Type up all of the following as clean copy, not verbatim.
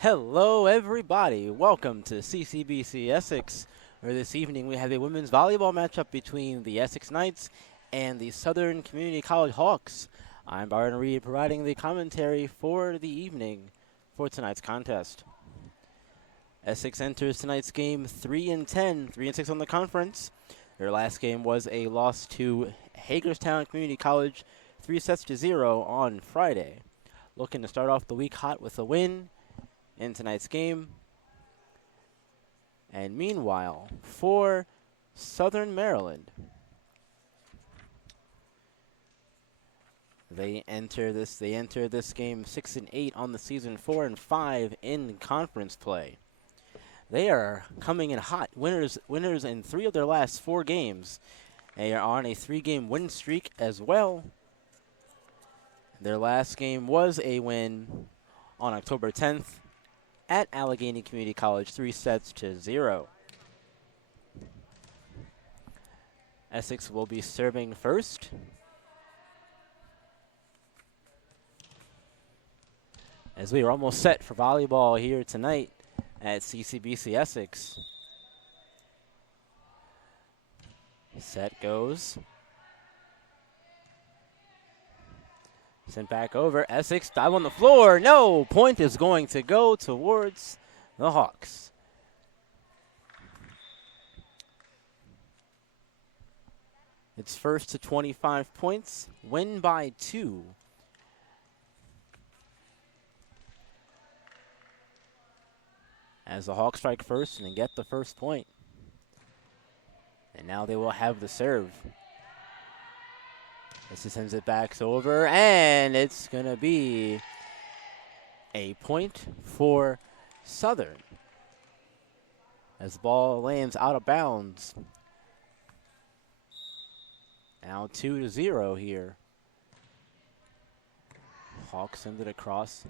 Hello, everybody. Welcome to CCBC Essex, where this evening we have a women's volleyball matchup between the Essex Knights and the Southern Community College Hawks. I'm Byron Reed, providing the commentary for the evening for tonight's contest. Essex enters tonight's game 3-10, 3-6 on the conference. Their last game was a loss to Hagerstown Community College, 3-0 on Friday. Looking to start off the week hot with a win in tonight's game. And meanwhile, for Southern Maryland, they enter this game 6-8 on the season, 4-5 in conference play. They are coming in hot, winners in 3 of their last 4 games. They are on a 3-game win streak as well. Their last game was a win on October 10th at Allegheny Community College, 3-0. Essex will be serving first. As we are almost set for volleyball here tonight at CCBC Essex. Set goes. Sent back over. Essex dive on the floor. No! Point is going to go towards the Hawks. It's first to 25 points. Win by 2. As the Hawks strike first and get the first point. And now they will have the serve. This sends it back over, and it's going to be a point for Southern. As the ball lands out of bounds. Now 2-0 here. Hawks send it across.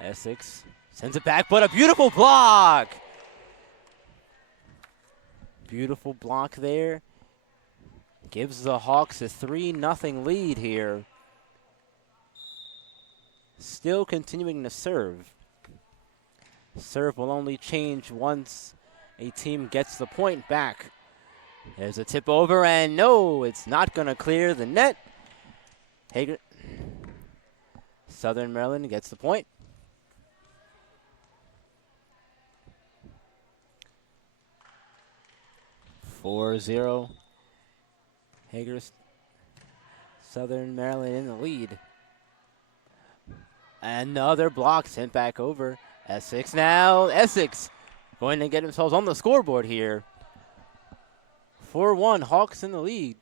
Essex sends it back, but a beautiful block! Beautiful block there. Gives the Hawks a 3-0 lead here. Still continuing to serve. Serve will only change once a team gets the point back. There's a tip over, and no, it's not going to clear the net. Southern Maryland gets the point. (4-0). Southern Maryland in the lead. Another block sent back over. Essex now. Essex going to get themselves on the scoreboard here. 4-1, Hawks in the lead.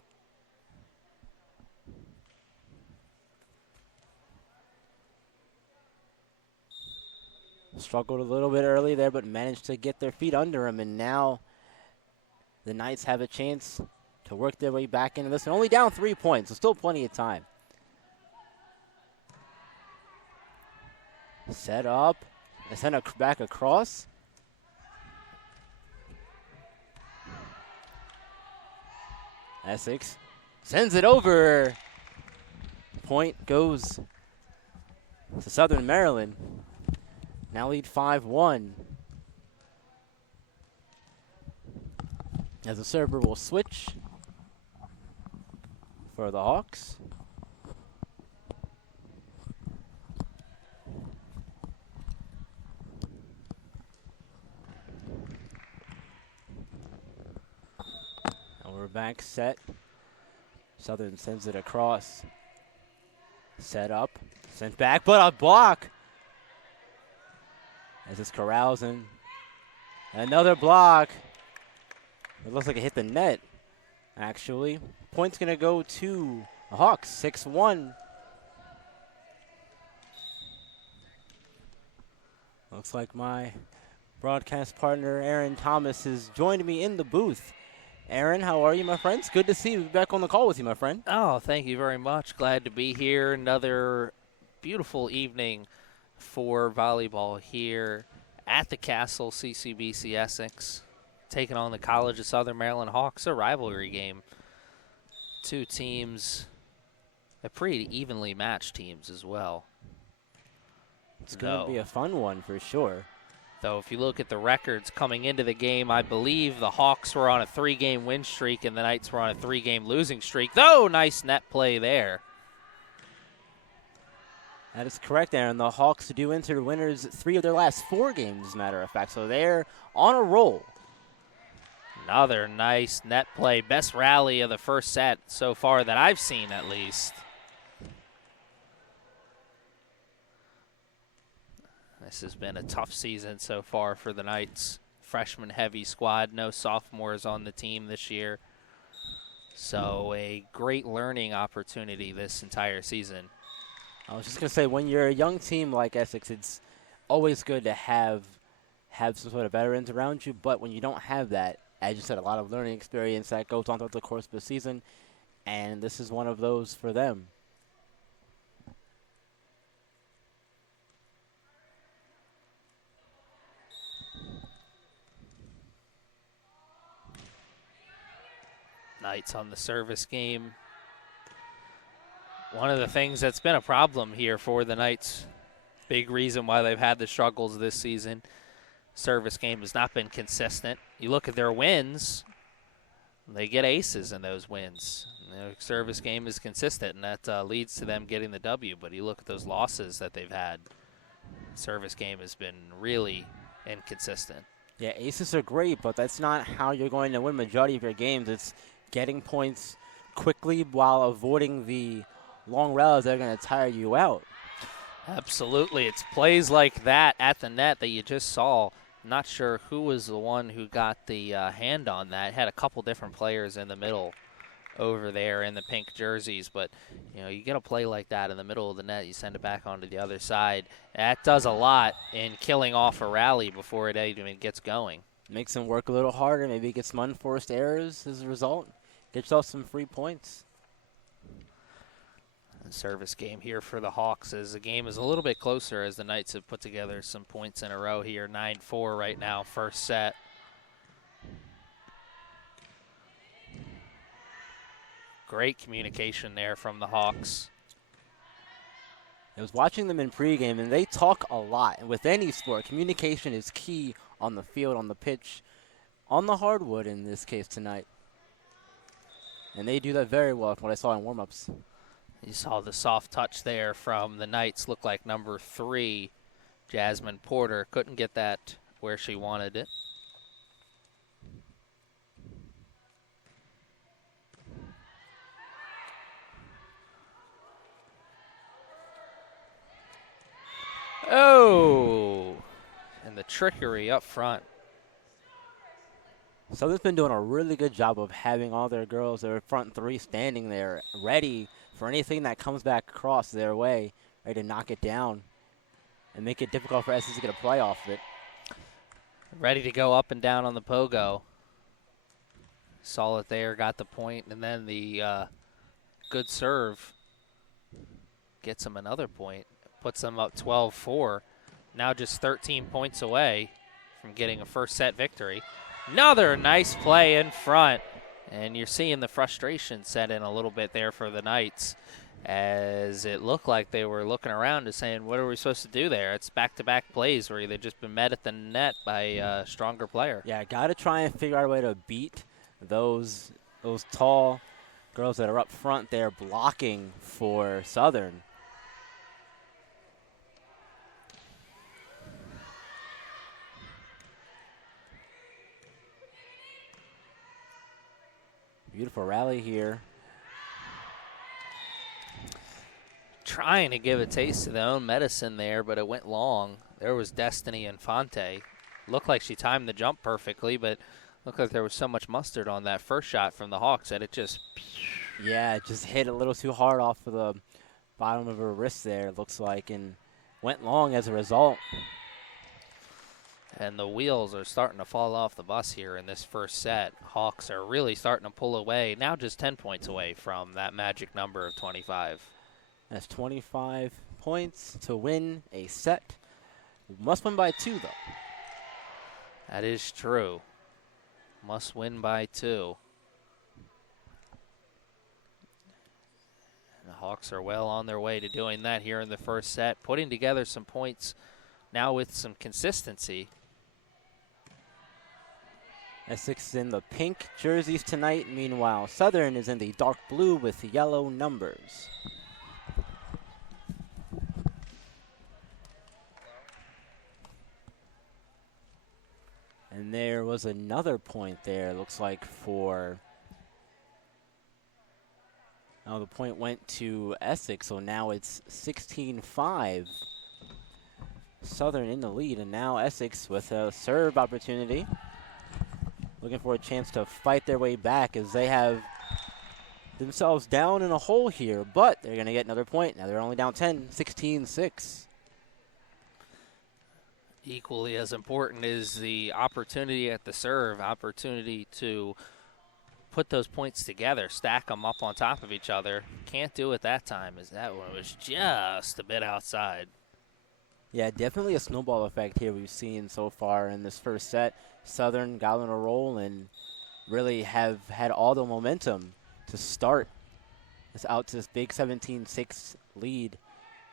Struggled a little bit early there, but managed to get their feet under them, and now the Knights have a chance to work their way back into this. And only down 3 points, so still plenty of time. Set up, and send it back across. Essex sends it over. Point goes to Southern Maryland. Now lead 5-1. As the server will switch for the Hawks. And we're back set. Southern sends it across. Set up, sent back, but a block. As it's carousing. Another block. It looks like it hit the net, actually. Point's going to go to the Hawks, 6-1. Looks like my broadcast partner, Aaron Thomas, has joined me in the booth. Aaron, how are you, my friend? It's good to see you back on the call with you, my friend. Oh, thank you very much. Glad to be here. Another beautiful evening for volleyball here at the Castle, CCBC Essex, taking on the College of Southern Maryland Hawks, a rivalry game. Two teams, pretty evenly matched teams as well. It's going to be a fun one for sure. Though if you look at the records coming into the game, I believe the Hawks were on a 3-game win streak and the Knights were on a 3-game losing streak. Though, nice net play there. That is correct, Aaron. The Hawks do enter winners 3 of their last 4 games, as a matter of fact. So they're on a roll. Another nice net play. Best rally of the first set so far that I've seen, at least. This has been a tough season so far for the Knights. Freshman-heavy squad, no sophomores on the team this year. So a great learning opportunity this entire season. I was just going to say, when you're a young team like Essex, it's always good to have some sort of veterans around you. But when you don't have that, as you said, a lot of learning experience that goes on throughout the course of the season. And this is one of those for them. Knights on the service game. One of the things that's been a problem here for the Knights, big reason why they've had the struggles this season, service game has not been consistent. You look at their wins, they get aces in those wins. Their service game is consistent, and that leads to them getting the W. But you look at those losses that they've had, service game has been really inconsistent. Yeah, aces are great, but that's not how you're going to win majority of your games. It's getting points quickly while avoiding the long rallies that are going to tire you out. Absolutely. It's plays like that at the net that you just saw. Not sure who was the one who got the hand on that. Had a couple different players in the middle over there in the pink jerseys, but you get a play like that in the middle of the net, you send it back onto the other side. That does a lot in killing off a rally before it even gets going. Makes them work a little harder, maybe get some unforced errors as a result. Get yourself some free points. The service game here for the Hawks as the game is a little bit closer as the Knights have put together some points in a row here. 9-4 right now, first set. Great communication there from the Hawks. I was watching them in pregame, and they talk a lot. And with any sport, communication is key on the field, on the pitch, on the hardwood in this case tonight. And they do that very well from what I saw in warm-ups. You saw the soft touch there from the Knights. Looked like number 3, Jasmine Porter. Couldn't get that where she wanted it. Oh, and the trickery up front. Southern's been doing a really good job of having all their girls, their front 3, standing there ready for anything that comes back across their way, ready to knock it down and make it difficult for Essex to get a play off of it. Ready to go up and down on the pogo. Saw it there, got the point, and then the good serve gets them another point. Puts them up 12-4. Now just 13 points away from getting a first set victory. Another nice play in front. And you're seeing the frustration set in a little bit there for the Knights as it looked like they were looking around and saying, what are we supposed to do there? It's back-to-back plays where they've just been met at the net by a stronger player. Yeah, got to try and figure out a way to beat those tall girls that are up front there blocking for Southern. Beautiful rally here. Trying to give a taste of their own medicine there, but it went long. There was Destiny Infante. Looked like she timed the jump perfectly, but looked like there was so much mustard on that first shot from the Hawks that it just... Yeah, it just hit a little too hard off of the bottom of her wrist there, it looks like, and went long as a result. And the wheels are starting to fall off the bus here in this first set. Hawks are really starting to pull away. Now just 10 points away from that magic number of 25. That's 25 points to win a set. Must win by 2, though. That is true. Must win by 2. The Hawks Hawks are well on their way to doing that here in the first set, putting together some points now with some consistency. Essex in the pink jerseys tonight. Meanwhile, Southern is in the dark blue with yellow numbers. And there was another point there, looks like, for... Oh, the point went to Essex, so now it's 16-5. Southern in the lead, and now Essex with a serve opportunity. Looking for a chance to fight their way back as they have themselves down in a hole here, but they're going to get another point. Now they're only down 10, 16-6. Equally as important is the opportunity at the serve, opportunity to put those points together, stack them up on top of each other. Can't do it that time, as that one was just a bit outside. Yeah, definitely a snowball effect here we've seen so far in this first set. Southern got on a roll and really have had all the momentum to start this out to this big 17-6 lead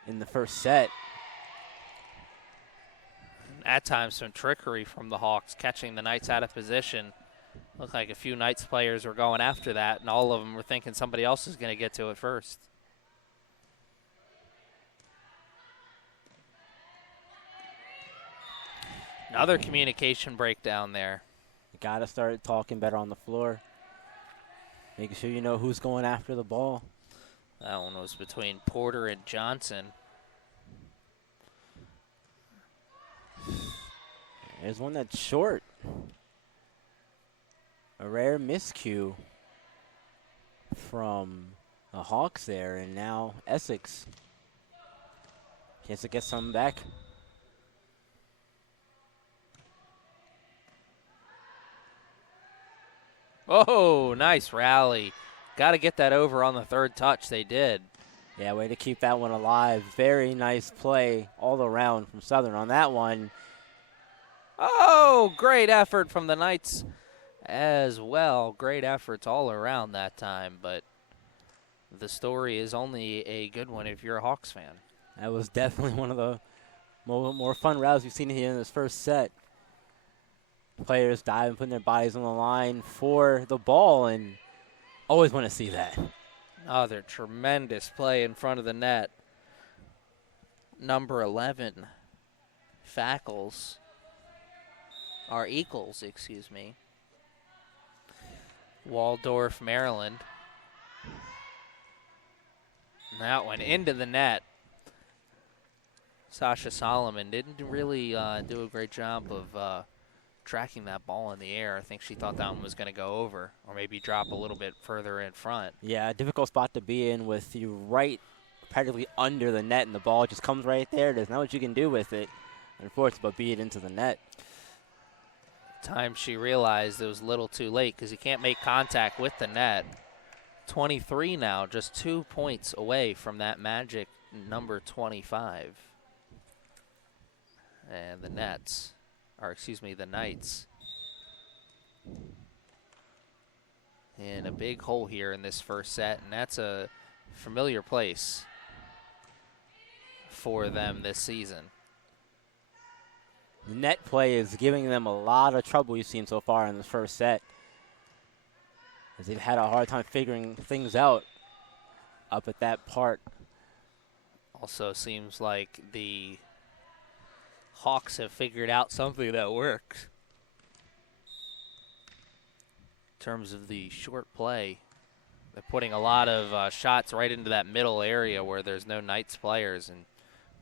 in the first set. At times, some trickery from the Hawks, catching the Knights out of position. Looked like a few Knights players were going after that, and all of them were thinking somebody else is going to get to it first. Another communication breakdown there. You got to start talking better on the floor. Making sure you know who's going after the ball. That one was between Porter and Johnson. There's one that's short. A rare miscue from the Hawks there, and now Essex. Chance to get some back. Oh, nice rally. Got to get that over on the third touch. They did. Yeah, way to keep that one alive. Very nice play all around from Southern on that one. Oh, great effort from the Knights as well. Great efforts all around that time, but the story is only a good one if you're a Hawks fan. That was definitely one of the more fun routes we've seen here in this first set. Players diving, putting their bodies on the line for the ball, and always want to see that. Another tremendous play in front of the net. Number 11, Eccles, excuse me. Waldorf, Maryland. And that went into the net. Sasha Solomon didn't really do a great job of tracking that ball in the air. I think she thought that one was going to go over or maybe drop a little bit further in front. Yeah, a difficult spot to be in with you right practically under the net, and the ball just comes right there. There's not what you can do with it, unfortunately, but beat it into the net. Time she realized it was a little too late because you can't make contact with the net. 23 now, just 2 points away from that magic number 25. And the Knights. In a big hole here in this first set, and that's a familiar place for them this season. The net play is giving them a lot of trouble we've seen so far in the first set, as they've had a hard time figuring things out up at that part. Also seems like the Hawks have figured out something that works. In terms of the short play, they're putting a lot of shots right into that middle area where there's no Knights players, and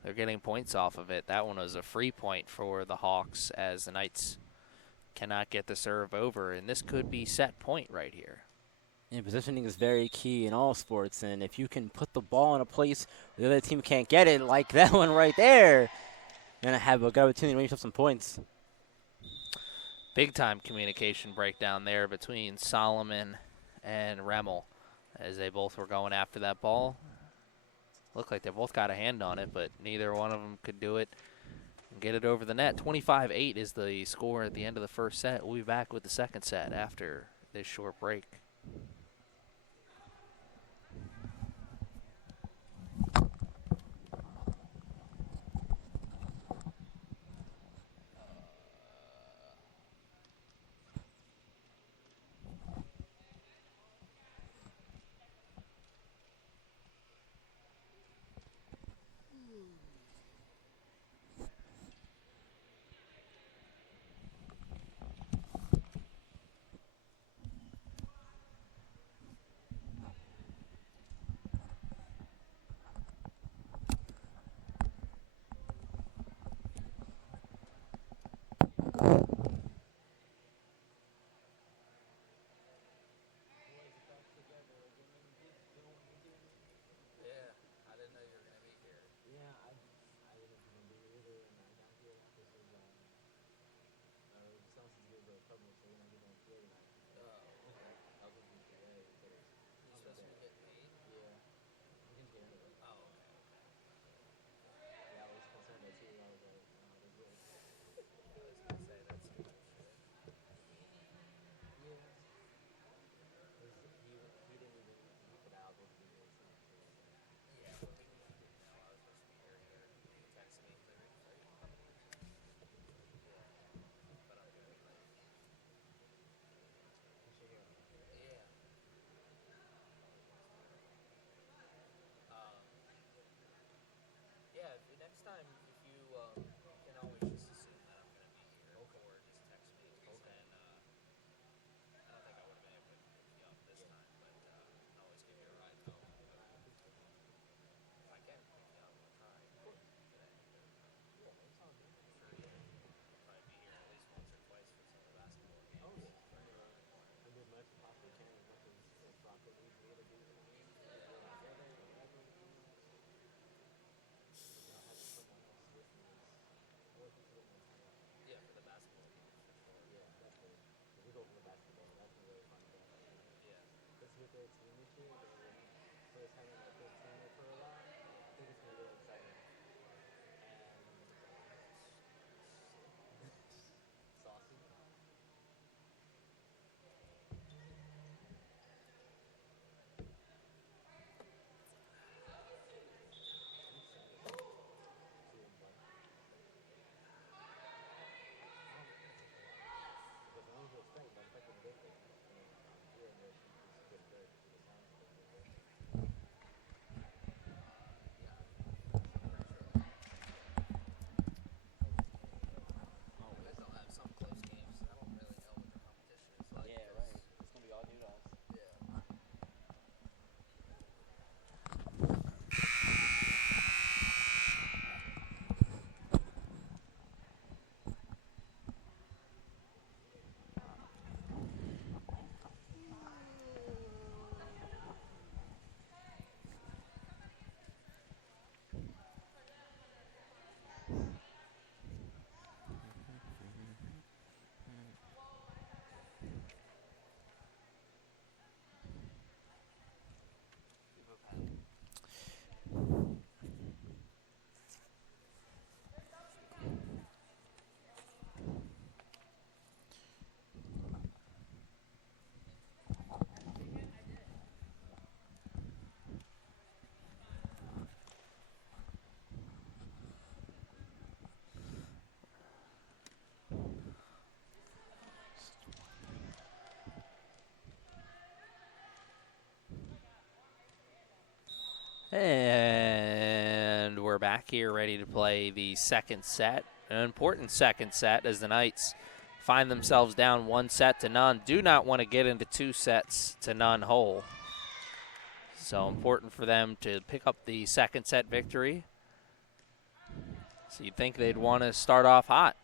they're getting points off of it. That one was a free point for the Hawks as the Knights cannot get the serve over, and this could be set point right here. Yeah, positioning is very key in all sports, and if you can put the ball in a place where the other team can't get it, like that one right there, you're going to have a good opportunity to reach up some points. Big-time communication breakdown there between Solomon and Remmel as they both were going after that ball. Looked like they both got a hand on it, but neither one of them could do it and get it over the net. 25-8 is the score at the end of the first set. We'll be back with the second set after this short break. And we're back here ready to play the second set. An important second set as the Knights find themselves down 1-0. Do not want to get into 2-0 hole. So important for them to pick up the second set victory. So you'd think they'd want to start off hot.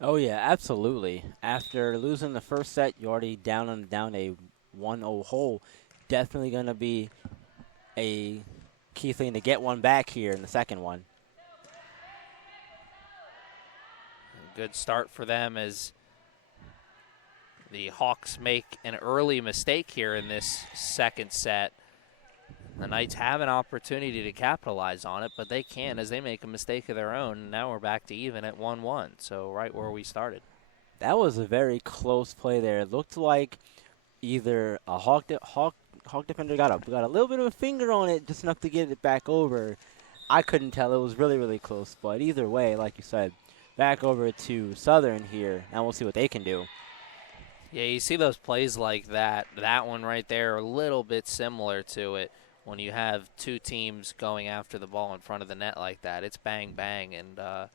Oh, yeah, absolutely. After losing the first set, you're already down a 1-0 hole. Definitely going to be a key thing to get one back here in the second one. Good start for them as the Hawks make an early mistake here in this second set. The Knights have an opportunity to capitalize on it, but they can't as they make a mistake of their own. Now we're back to even at 1-1, so right where we started. That was a very close play there. It looked like either a Hawk defender got a little bit of a finger on it, just enough to get it back over. I couldn't tell. It was really, really close. But either way, like you said, back over to Southern here, and we'll see what they can do. Yeah, you see those plays like that. That one right there, a little bit similar to it. When you have two teams going after the ball in front of the net like that, it's bang, bang, and kind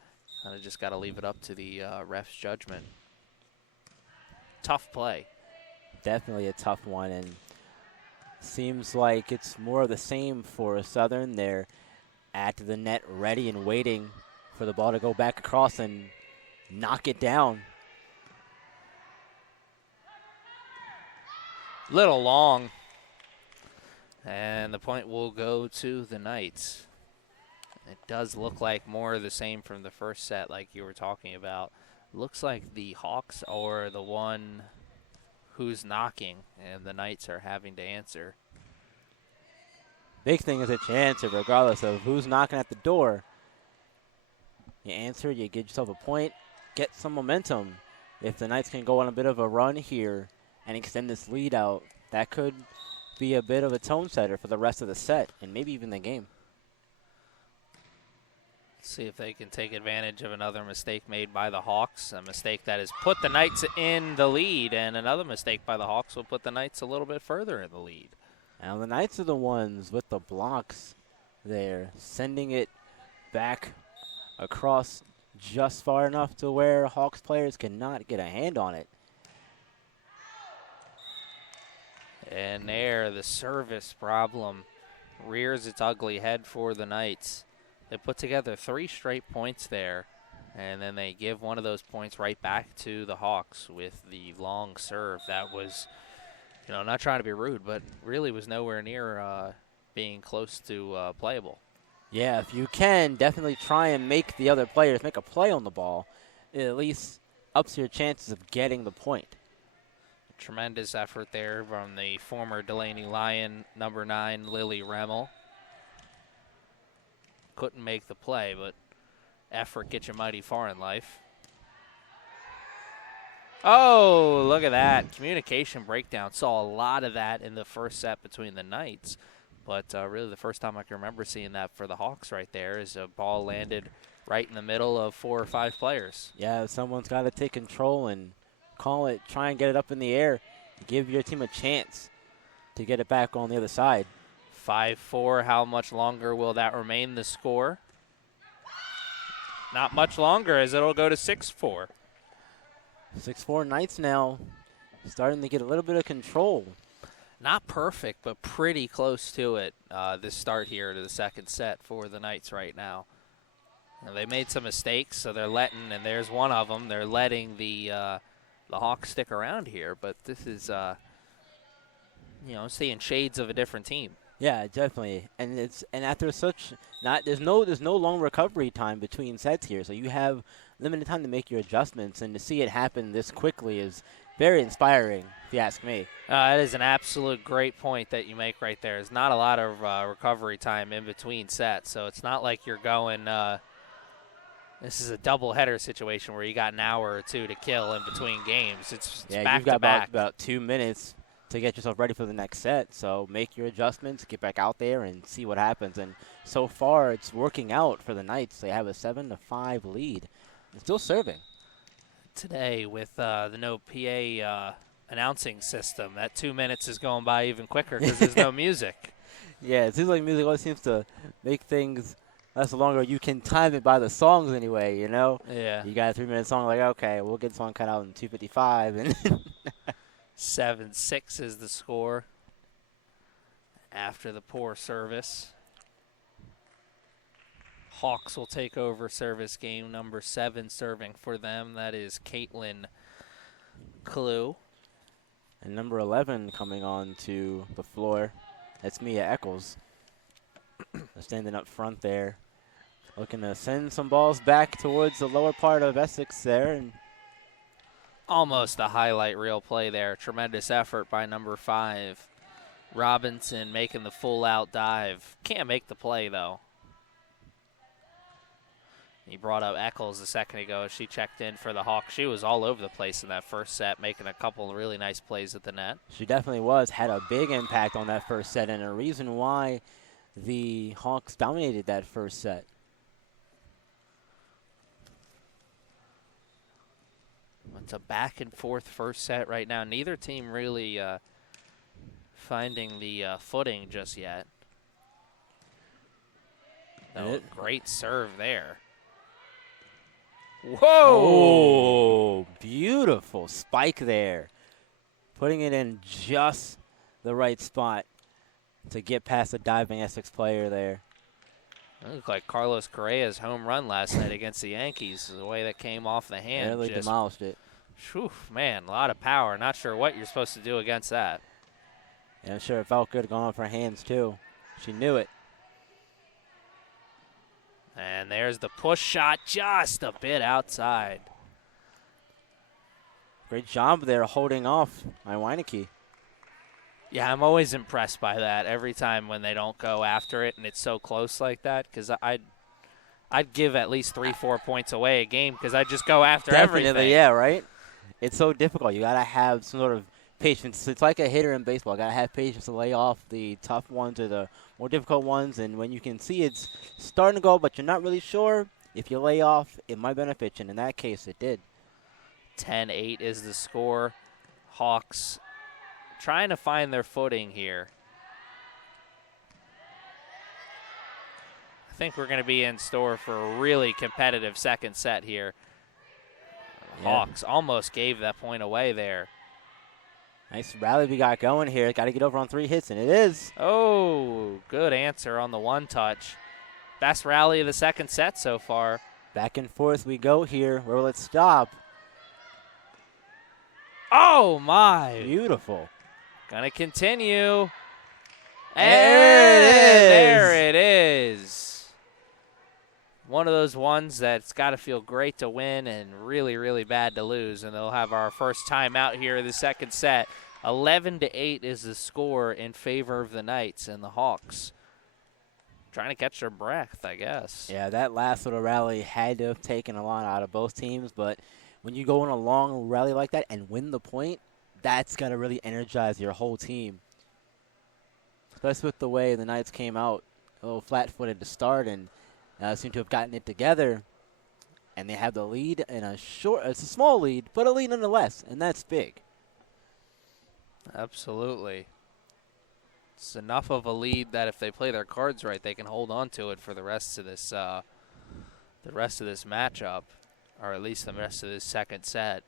of just got to leave it up to the ref's judgment. Tough play. Definitely a tough one, and seems like it's more of the same for Southern. They're at the net ready and waiting for the ball to go back across and knock it down. Little long. And the point will go to the Knights. It does look like more of the same from the first set like you were talking about. Looks like the Hawks are the one who's knocking, and the Knights are having to answer. Big thing is that you answer regardless of who's knocking at the door. You answer, you get yourself a point, get some momentum. If the Knights can go on a bit of a run here and extend this lead out, that could be a bit of a tone setter for the rest of the set and maybe even the game. See if they can take advantage of another mistake made by the Hawks, a mistake that has put the Knights in the lead, and another mistake by the Hawks will put the Knights a little bit further in the lead. Now the Knights are the ones with the blocks there, sending it back across just far enough to where Hawks players cannot get a hand on it. And there, the service problem rears its ugly head for the Knights. They put together 3 straight points there, and then they give one of those points right back to the Hawks with the long serve. That was, not trying to be rude, but really was nowhere near being close to playable. Yeah, if you can, definitely try and make the other players make a play on the ball. It at least ups your chances of getting the point. Tremendous effort there from the former Delaney Lion, number 9, Lily Remmel. Couldn't make the play, but effort gets you mighty far in life. Oh, look at that. Communication breakdown. Saw a lot of that in the first set between the Knights, but really the first time I can remember seeing that for the Hawks right there is a ball landed right in the middle of 4 or 5 players. Yeah, someone's got to take control and call it, try and get it up in the air, give your team a chance to get it back on the other side. 5-4, how much longer will that remain the score? Not much longer, as it'll go to 6-4. 6-4 Knights now starting to get a little bit of control. Not perfect, but pretty close to it, this start here to the second set for the Knights right now. Now, they made some mistakes, so they're letting, and there's one of them, they're letting the Hawks stick around here, but this is, seeing shades of a different team. Yeah, definitely, and after such, there's no long recovery time between sets here, so you have limited time to make your adjustments, and to see it happen this quickly is very inspiring, if you ask me. That is an absolute great point that you make right there. There's not a lot of recovery time in between sets, so it's not like you're going. This is a double-header situation where you got an hour or 2 to kill in between games. It's back you've got to back. about 2 minutes to get yourself ready for the next set. So make your adjustments, get back out there, and see what happens. And so far, it's working out for the Knights. They have a 7-5 lead. They're still serving. Today, with the no PA announcing system, that 2 minutes is going by even quicker because there's no music. Yeah, it seems like music always seems to make things last longer. You can time it by the songs anyway, you know? Yeah. You got a 3-minute song, like, okay, we'll get this one cut out in 2:55. And 7-6 is the score after the poor service. Hawks will take over service game number 7 serving for them. That is Caitlin Clue. And number 11 coming on to the floor. That's Mia Eccles. Standing up front there. Looking to send some balls back towards the lower part of Essex there. And Almost a highlight reel play there. Tremendous effort by number 5. Robinson making the full out dive. Can't make the play though. He brought up Eccles a second ago. She checked in for the Hawks. She was all over the place in that first set, making a couple of really nice plays at the net. she definitely was. Had a big impact on that first set, and a reason why the Hawks dominated that first set. It's a back and forth first set right now. Neither team really finding the footing just yet. Oh, great serve there. Whoa! Oh, beautiful spike there. Putting it in just the right spot to get past the diving Essex player there. It looked like Carlos Correa's home run last night against the Yankees. The way that came off the hand. Really just demolished it. Whew, man, a lot of power. Not sure what you're supposed to do against that. And I'm sure it felt good going off her hands, too. She knew it. And there's the push shot just a bit outside. Great job there holding off my Weineke. Yeah, I'm always impressed by that every time when they don't go after it and it's so close like that, because I'd give at least 3-4 points away a game because I just go after everything. Definitely, yeah, right? It's so difficult. You got to have some sort of patience. It's like a hitter in baseball. Got to have patience to lay off the tough ones or the more difficult ones. And when you can see it's starting to go, but you're not really sure, if you lay off, it might benefit you. And in that case, it did. 10-8 is the score. Hawks trying to find their footing here. I think we're going to be in store for a really competitive second set here. Yeah. Hawks almost gave that point away there. Nice rally we got going here. Got to get over on 3 hits, and it is. Oh, good answer on the one touch. Best rally of the second set so far. Back and forth we go here. Where will it stop? Oh, my. Beautiful. Gonna continue. There it is. There it is. One of those ones that's got to feel great to win and really, really bad to lose. And they'll have our first time out here in the second set. 11-8 is the score in favor of the Knights and the Hawks. Trying to catch their breath, I guess. Yeah, that last little rally had to have taken a lot out of both teams. But when you go on a long rally like that and win the point, that's got to really energize your whole team. Especially with the way the Knights came out a little flat-footed to start and seem to have gotten it together. And they have the lead in it's a small lead, but a lead nonetheless, and that's big. Absolutely. It's enough of a lead that if they play their cards right, they can hold on to it for the rest of this matchup, or at least the rest of this second set.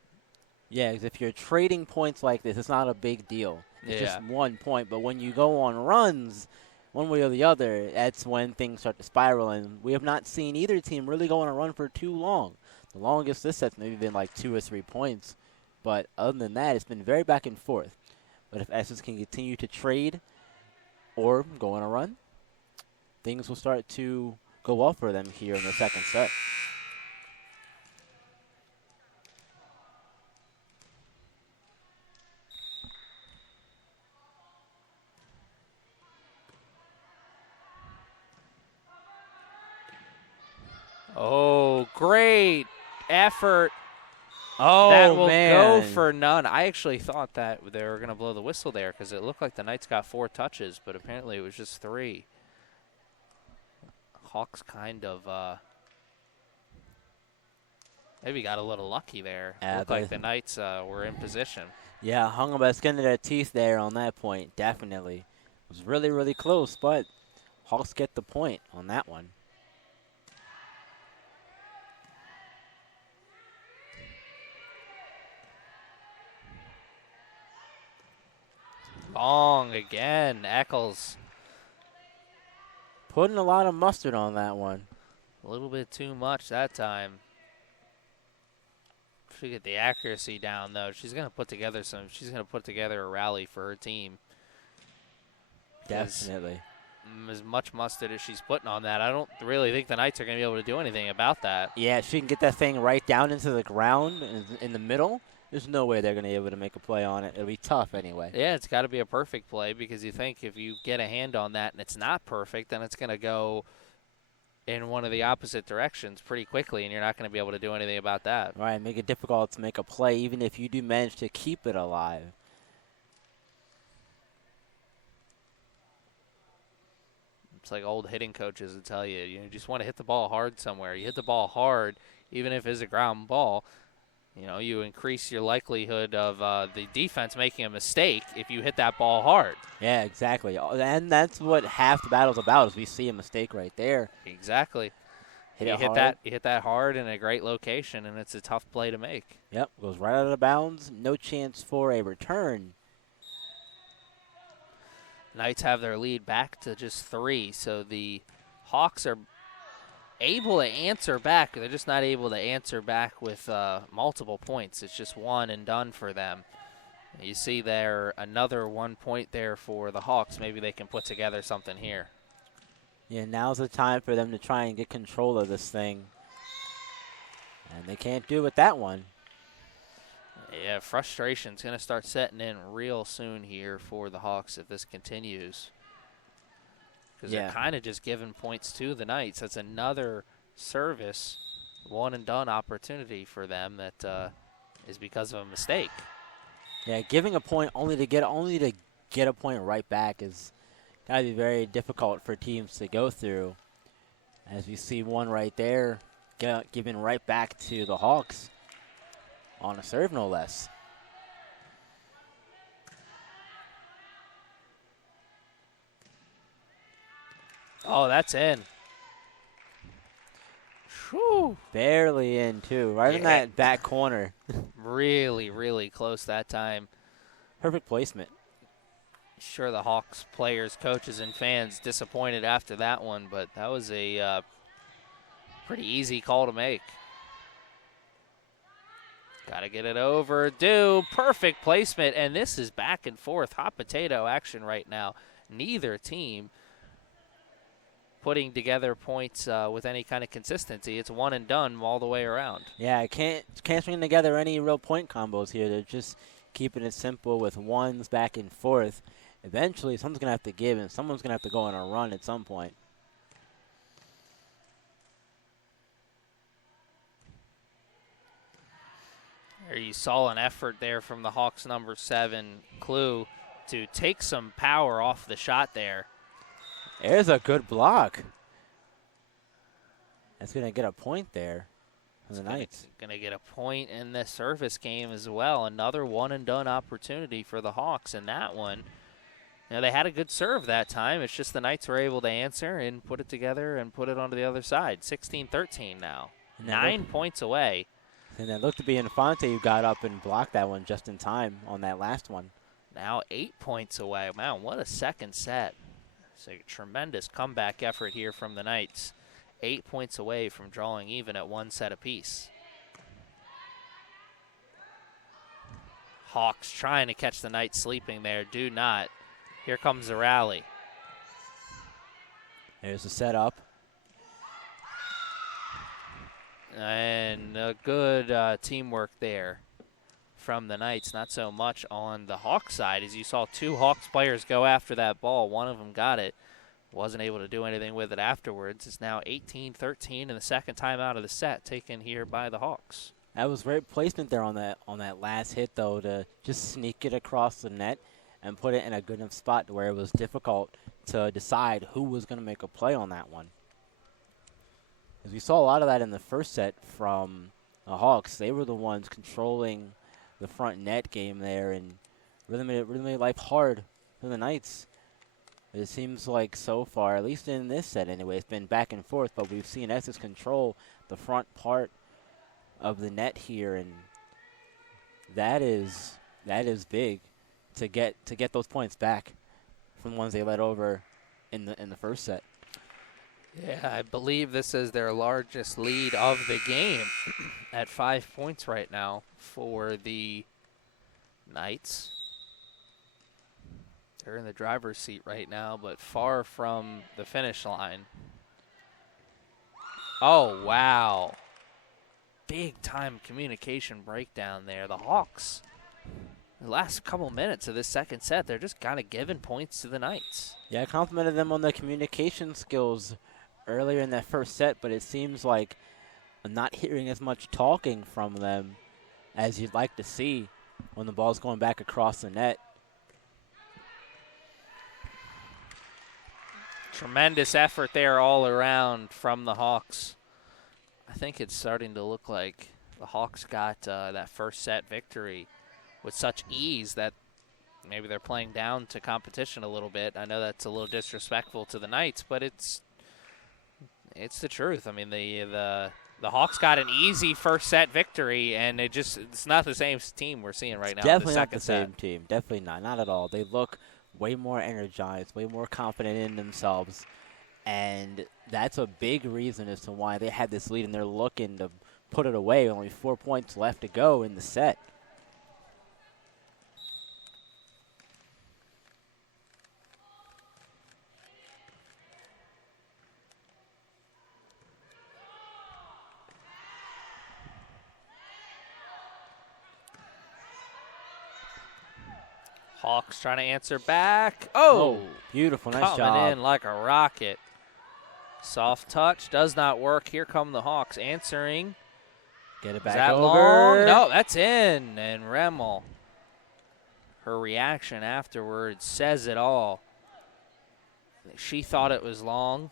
Yeah, 'cause if you're trading points like this, it's not a big deal. It's Yeah. just 1 point. But when you go on runs, one way or the other, that's when things start to spiral. And we have not seen either team really go on a run for too long. The longest this set's maybe been like 2 or 3 points. But other than that, it's been very back and forth. But if Essex can continue to trade or go on a run, things will start to go well for them here in the second set. Oh, great effort. Oh, that will man. go for none. I actually thought that they were going to blow the whistle there because it looked like the Knights got 4 touches, but apparently it was just 3. Hawks kind of maybe got a little lucky there. Looked like the Knights were in position. Yeah, hung by the skin of their teeth there on that point, definitely. was really, really close, but Hawks get the point on that one. Long again, Eccles. Putting a lot of mustard on that one. A little bit too much that time. She get the accuracy down though. She's gonna put together a rally for her team. Definitely. As much mustard as she's putting on that, I don't really think the Knights are gonna be able to do anything about that. Yeah, if she can get that thing right down into the ground in the middle, there's no way they're gonna be able to make a play on it. It'll be tough anyway. Yeah, it's got to be a perfect play because you think if you get a hand on that and it's not perfect, then it's gonna go in one of the opposite directions pretty quickly, and you're not going to be able to do anything about that. Right, make it difficult to make a play, even if you do manage to keep it alive. It's like old hitting coaches would tell you, you just want to hit the ball hard somewhere. You hit the ball hard, even if it's a ground ball, you increase your likelihood of the defense making a mistake if you hit that ball hard. Yeah, exactly. And that's what half the battle's about, is we see a mistake right there. Exactly. You hit that hard in a great location, and it's a tough play to make. Yep, goes right out of bounds. No chance for a return. Knights have their lead back to just 3, so the Hawks are able to answer back. They're just not able to answer back with multiple points. It's just one and done for them. You see there another 1 point there for the Hawks. Maybe they can put together something here. Yeah, now's the time for them to try and get control of this thing. And they can't do it with that one. Yeah, frustration's going to start setting in real soon here for the Hawks if this continues. Because they're kind of just giving points to the Knights. That's another service, one and done opportunity for them that is because of a mistake. Yeah, giving a point only to get a point right back is gotta be very difficult for teams to go through. As you see one right there, given right back to the Hawks on a serve, no less. Oh, that's in. Whew. Barely in, too. Right in that back corner. Really, really close that time. Perfect placement. Sure, the Hawks players, coaches, and fans disappointed after that one, but that was a pretty easy call to make. Got to get it overdue. Perfect placement, and this is back and forth. Hot potato action right now. Neither team putting together points with any kind of consistency. It's one and done all the way around. Yeah, can't string together any real point combos here. They're just keeping it simple with ones back and forth. Eventually, someone's going to have to give, and someone's going to have to go on a run at some point. There you saw an effort there from the Hawks' number 7, Clue, to take some power off the shot there. There's a good block. That's going to get a point there for the Knights. Going to get a point in the service game as well. Another one-and-done opportunity for the Hawks in that one. They had a good serve that time. It's just the Knights were able to answer and put it together and put it onto the other side. 16-13 now. 9 points away. And that looked to be Infante who got up and blocked that one just in time on that last one. Now 8 points away. Man, what a second set. It's a tremendous comeback effort here from the Knights. 8 points away from drawing even at 1 set apiece. Hawks trying to catch the Knights sleeping there. Do not. Here comes the rally. There's the setup. And a good teamwork there from the Knights. Not so much on the Hawks side, as you saw 2 Hawks players go after that ball. One of them got it. Wasn't able to do anything with it afterwards. It's now 18-13 in the second time out of the set, taken here by the Hawks. That was great placement there on that last hit, though, to just sneak it across the net and put it in a good enough spot where it was difficult to decide who was going to make a play on that one. Because we saw a lot of that in the first set from the Hawks. They were the ones controlling the front net game there and really made life hard for the Knights. It seems like so far, at least in this set anyway, it's been back and forth, but we've seen Essex control the front part of the net here, and that is big to get those points back from the ones they let over in the first set. Yeah, I believe this is their largest lead of the game at 5 points right now for the Knights. They're in the driver's seat right now, but far from the finish line. Oh, wow. Big time communication breakdown there. The Hawks, the last couple minutes of this second set, they're just kind of giving points to the Knights. Yeah, I complimented them on the communication skills earlier in that first set, but it seems like I'm not hearing as much talking from them as you'd like to see when the ball's going back across the net. Tremendous effort there all around from the Hawks. I think it's starting to look like the Hawks got that first set victory with such ease that maybe they're playing down to competition a little bit. I know that's a little disrespectful to the Knights, but it's the truth. I mean, the Hawks got an easy first set victory, and it's not the same team we're seeing right now. Definitely not the set. same team. Definitely not at all. They look way more energized, way more confident in themselves, and that's a big reason as to why they had this lead and they're looking to put it away. Only 4 points left to go in the set. Hawks trying to answer back. Oh, beautiful, nice job. Coming in like a rocket. Soft touch does not work. Here come the Hawks answering. Get it back Is that over. Long? No, that's in. And Remmel, her reaction afterwards says it all. She thought it was long.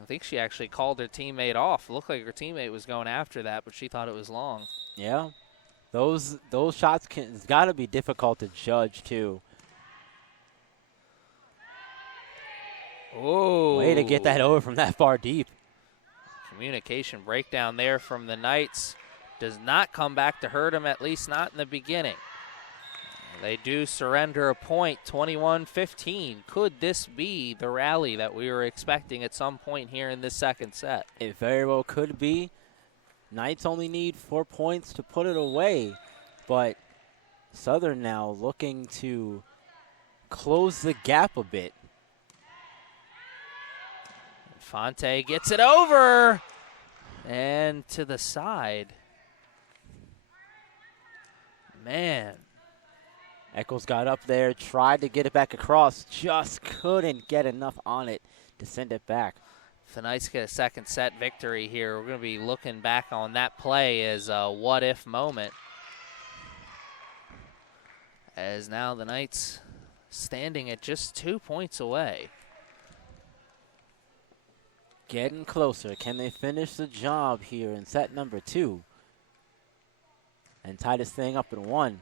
I think she actually called her teammate off. It looked like her teammate was going after that, but she thought it was long. Yeah. Those shots it's got to be difficult to judge, too. Oh. Way to get that over from that far deep. Communication breakdown there from the Knights. Does not come back to hurt them, at least not in the beginning. They do surrender a point, 21-15. Could this be the rally that we were expecting at some point here in this second set? It very well could be. Knights only need 4 points to put it away, but Southern now looking to close the gap a bit. Fonte gets it over and to the side. Man. Eccles got up there, tried to get it back across, just couldn't get enough on it to send it back. If the Knights get a second set victory here, we're going to be looking back on that play as a what-if moment. As now the Knights standing at just 2 points away. Getting closer. Can they finish the job here in set number 2? And tie this thing up in 1.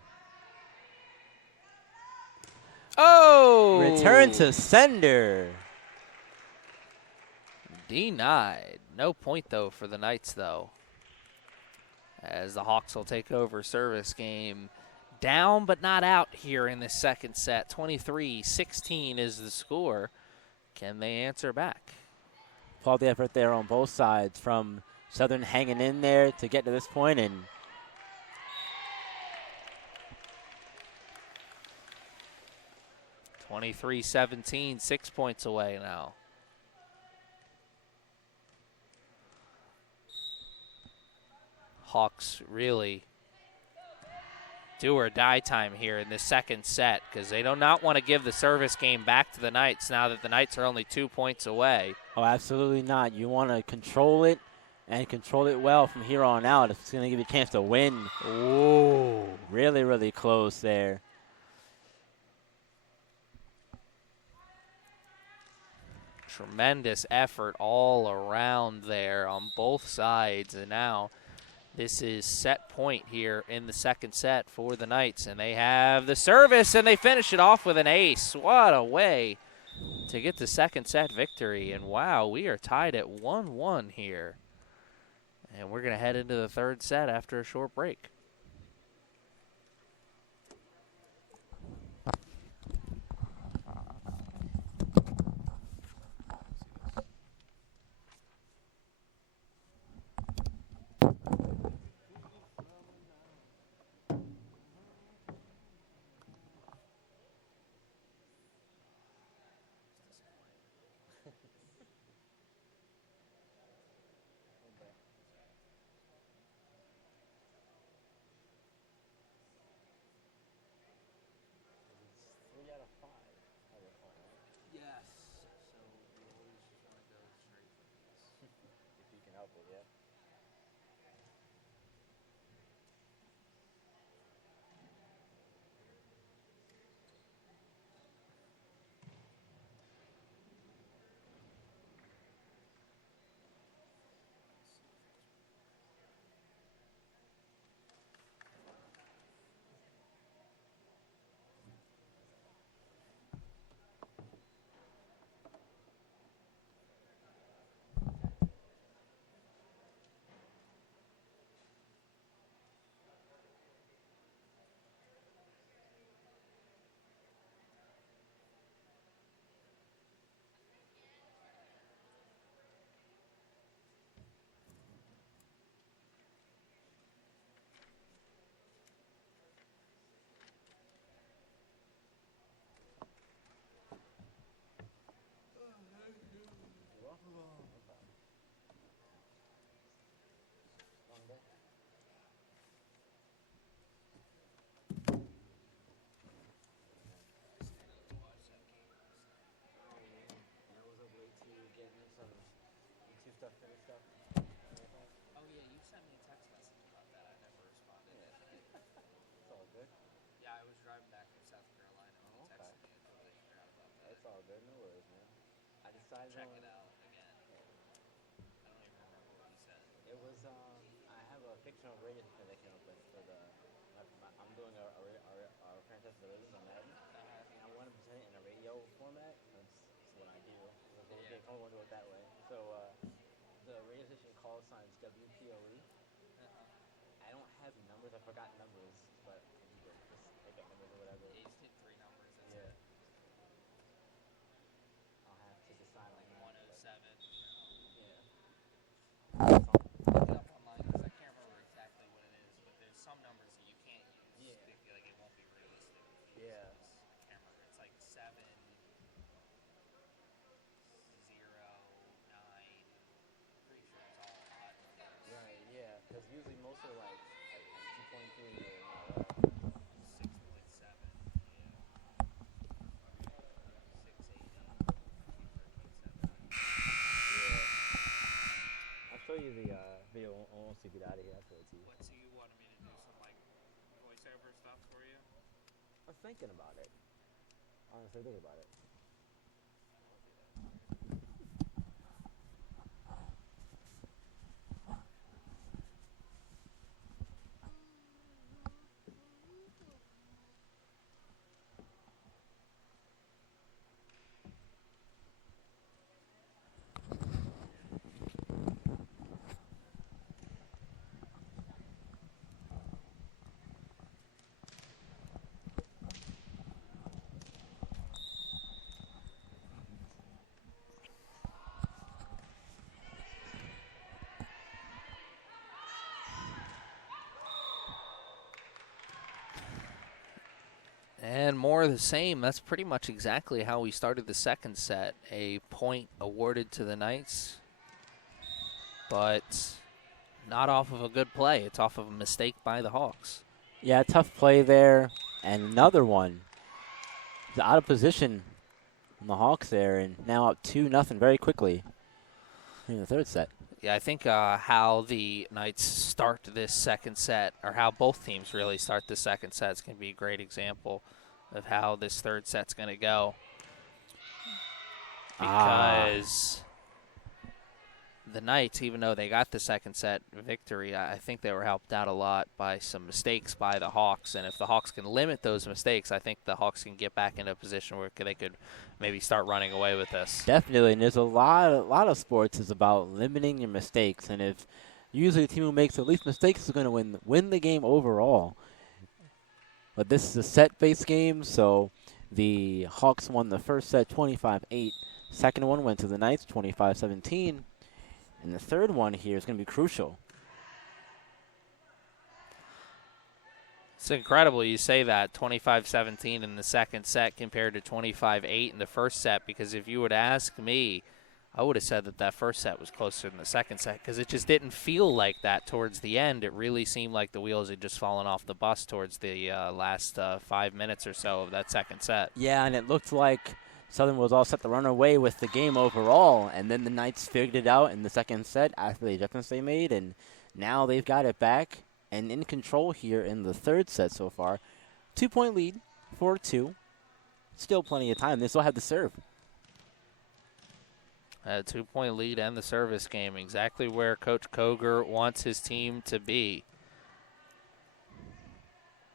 Oh! Return to sender. Denied. No point, though, for the Knights, though. As the Hawks will take over service game. Down but not out here in the second set. 23-16 is the score. Can they answer back? Applaud the effort there on both sides, from Southern hanging in there to get to this point, and 23-17, 6 points away now. Hawks really do or die time here in this second set because they do not want to give the service game back to the Knights now that the Knights are only 2 points away. Oh, absolutely not. You want to control it and control it well from here on out. It's going to give you a chance to win. Oh, really, really close there. Tremendous effort all around there on both sides. And now This is set point here in the second set for the Knights, and they have the service, and they finish it off with an ace. What a way to get the second set victory. And wow, we are tied at 1-1 here. And we're going to head into the third set after a short break. Check it out again. I don't even remember what he said. It was, I have a fictional radio station that came up with for the, I'm doing a franchise for the Rhythms on Madden, and I want to present it in a radio format. That's what I do. I want to do it that way. So, the radio station call signs WPOE. I don't have numbers. I forgot numbers, but you could just make up numbers or whatever. Yeah, you just hit 3 numbers. That's it. I'll have to decide like 107. Yeah. Look it up online because I can't remember exactly what it is, but there's some numbers that you can't use. Yeah. Like it won't be realistic. Yeah. I can't remember. It's like 7, 0, 9. Pretty sure it's all odd numbers. Right. Yeah. Because usually most are like 2.3 or 6.7. Show you the video once we get out of here. I'll show it to you. What, so you wanted me to do some like voiceover stuff for you? I was thinking about it. Honestly, think about it. And more of the same. That's pretty much exactly how we started the second set. A point awarded to the Knights, but not off of a good play. It's off of a mistake by the Hawks. Yeah, tough play there. And another one. He's out of position on the Hawks there, and now up 2-0 very quickly in the third set. Yeah, I think how the Knights start this second set, or how both teams really start the second set, is going to be a great example of how this third set's going to go. Because the Knights, even though they got the second set victory, I think they were helped out a lot by some mistakes by the Hawks. And if the Hawks can limit those mistakes, I think the Hawks can get back into a position where they could maybe start running away with this. Definitely, and there's a lot of sports is about limiting your mistakes, and if usually the team who makes the least mistakes is going to win the game overall. But this is a set-based game, so the Hawks won the first set 25-8. Second one went to the Knights 25-17, and the third one here is going to be crucial. It's incredible you say that, 25-17 in the second set compared to 25-8 in the first set, because if you would ask me, I would have said that first set was closer than the second set because it just didn't feel like that towards the end. It really seemed like the wheels had just fallen off the bus towards the last 5 minutes or so of that second set. Yeah, and it looked like Southern was all set to run away with the game overall, and then the Knights figured it out in the second set after the adjustments they made, and now they've got it back and in control here in the third set so far. 2-point lead, 4-2. Still plenty of time. They still have the serve. A 2-point lead and the service game, exactly where Coach Koger wants his team to be.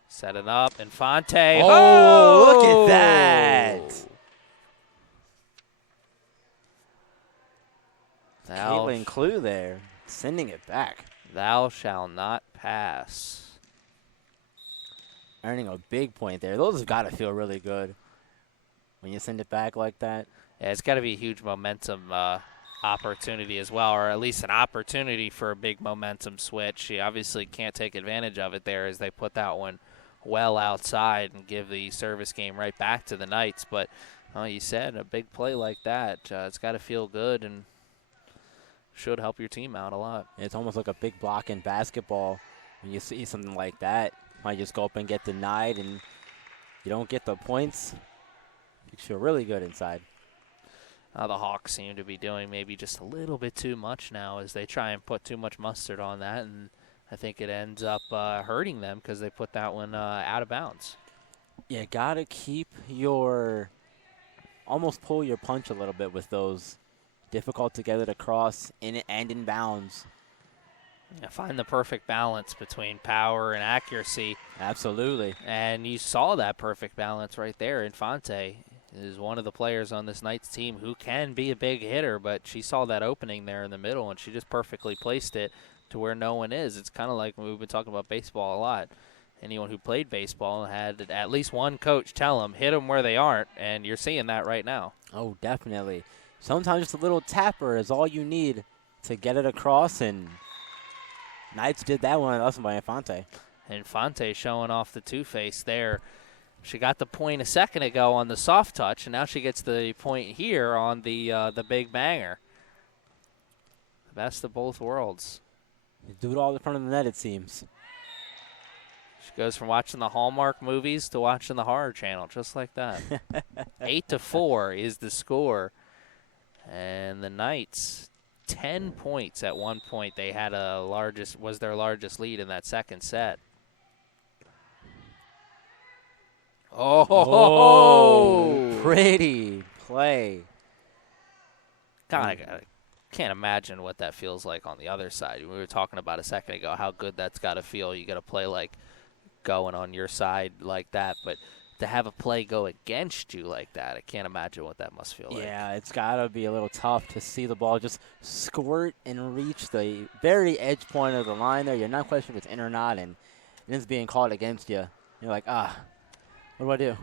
Setting up, Infante. Oh, look at that. Caitlin Clue there, sending it back. Thou shall not pass. Earning a big point there. Those have got to feel really good when you send it back like that. Yeah, it's got to be a huge momentum opportunity as well, or at least an opportunity for a big momentum switch. She obviously can't take advantage of it there as they put that one well outside and give the service game right back to the Knights. But you said a big play like that, it's got to feel good and should help your team out a lot. It's almost like a big block in basketball. When you see something like that, might just go up and get denied and you don't get the points. You feel really good inside. The Hawks seem to be doing maybe just a little bit too much now as they try and put too much mustard on that, and I think it ends up hurting them because they put that one out of bounds. Yeah, got to keep almost pull your punch a little bit with those. Difficult to get it across in and in bounds. Yeah, find the perfect balance between power and accuracy. Absolutely. And you saw that perfect balance right there. Infante is one of the players on this Knights team who can be a big hitter, but she saw that opening there in the middle, and she just perfectly placed it to where no one is. It's kind of like we've been talking about baseball a lot. Anyone who played baseball had at least one coach tell them, hit them where they aren't, and you're seeing that right now. Oh, definitely. Sometimes just a little tapper is all you need to get it across, and Knights did that one. That was by Infante. Infante showing off the two-face there. She got the point a second ago on the soft touch, and now she gets the point here on the big banger. The best of both worlds. You do it all in front of the net, it seems. She goes from watching the Hallmark movies to watching the Horror Channel, just like that. 8-4 is the score. And the Knights, 10 points at one point. They had was their largest lead in that second set. Oh, pretty play. God, I can't imagine what that feels like on the other side. We were talking about a second ago how good that's got to feel. You got to play like going on your side like that, but to have a play go against you like that, I can't imagine what that must feel like. Yeah, it's got to be a little tough to see the ball just squirt and reach the very edge point of the line there. You're not questioning if it's in or not, and it's being called against you. You're like, what do I do?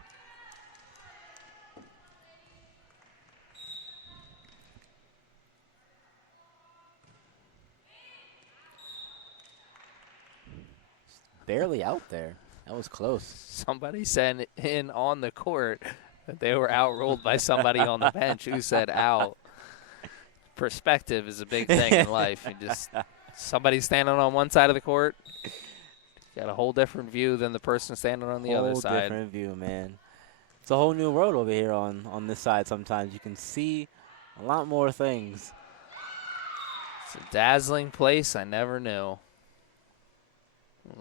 Barely out there. That was close. Somebody said in on the court that they were outruled by somebody on the bench who said out. Perspective is a big thing in life. You just somebody standing on one side of the court got a whole different view than the person standing on the other side. Whole different view, man. It's a whole new world over here on this side sometimes. You can see a lot more things. It's a dazzling place I never knew.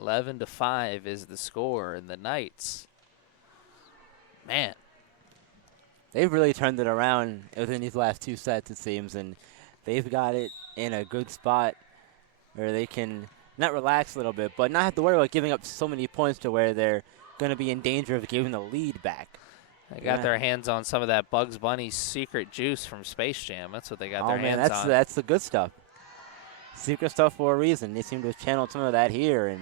11-5 is the score, and the Knights, man, they've really turned it around within these last two sets, it seems, and they've got it in a good spot where they can not relax a little bit, but not have to worry about giving up so many points to where they're going to be in danger of giving the lead back. They got their hands on some of that Bugs Bunny secret juice from Space Jam. That's what they got their hands on. That's the good stuff. Secret stuff for a reason. They seem to have channeled some of that here. And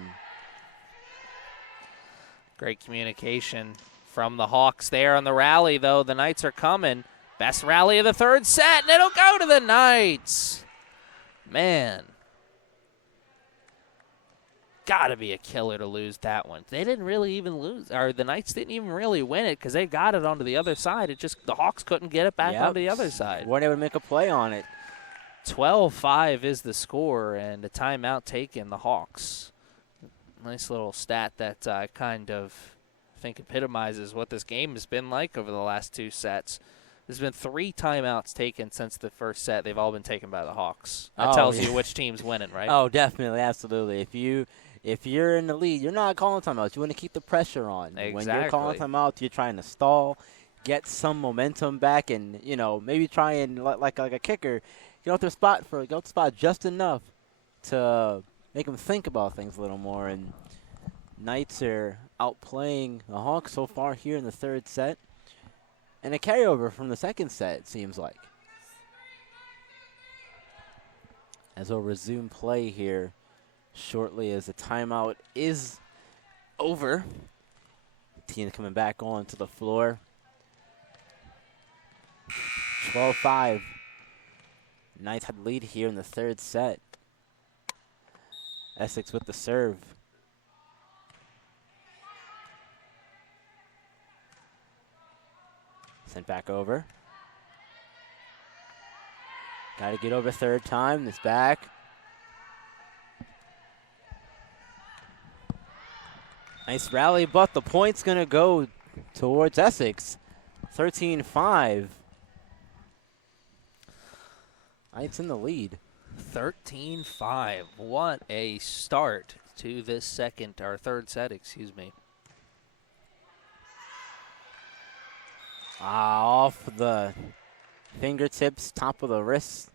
great communication from the Hawks there on the rally, though. The Knights are coming. Best rally of the third set, and it'll go to the Knights. Man. Got to be a killer to lose that one. They didn't really even lose, or the Knights didn't even really win it because they got it onto the other side. It just, the Hawks couldn't get it back onto the other side. Weren't able to make a play on it. 12-5 is the score, and a timeout taken, the Hawks. Nice little stat that kind of, I think, epitomizes what this game has been like over the last two sets. There's been 3 timeouts taken since the first set. They've all been taken by the Hawks. That tells you which team's winning, right? Oh, definitely, absolutely. If you're in the lead, you're not calling timeouts. You want to keep the pressure on. Exactly. When you're calling timeouts, you're trying to stall, get some momentum back, and maybe try and like a kicker, get off the spot just enough to make them think about things a little more. And Knights are outplaying the Hawks so far here in the third set, and a carryover from the second set, it seems like. As we'll resume play here shortly as the timeout is over. Team coming back onto the floor. 12-5. Knights had the lead here in the third set. Essex with the serve. Sent back over. Got to get over third time. It's back. Nice rally, but the point's going to go towards Essex. 13-5. Knights in the lead. 13-5. What a start to this third set, excuse me. Off the fingertips, top of the wrist.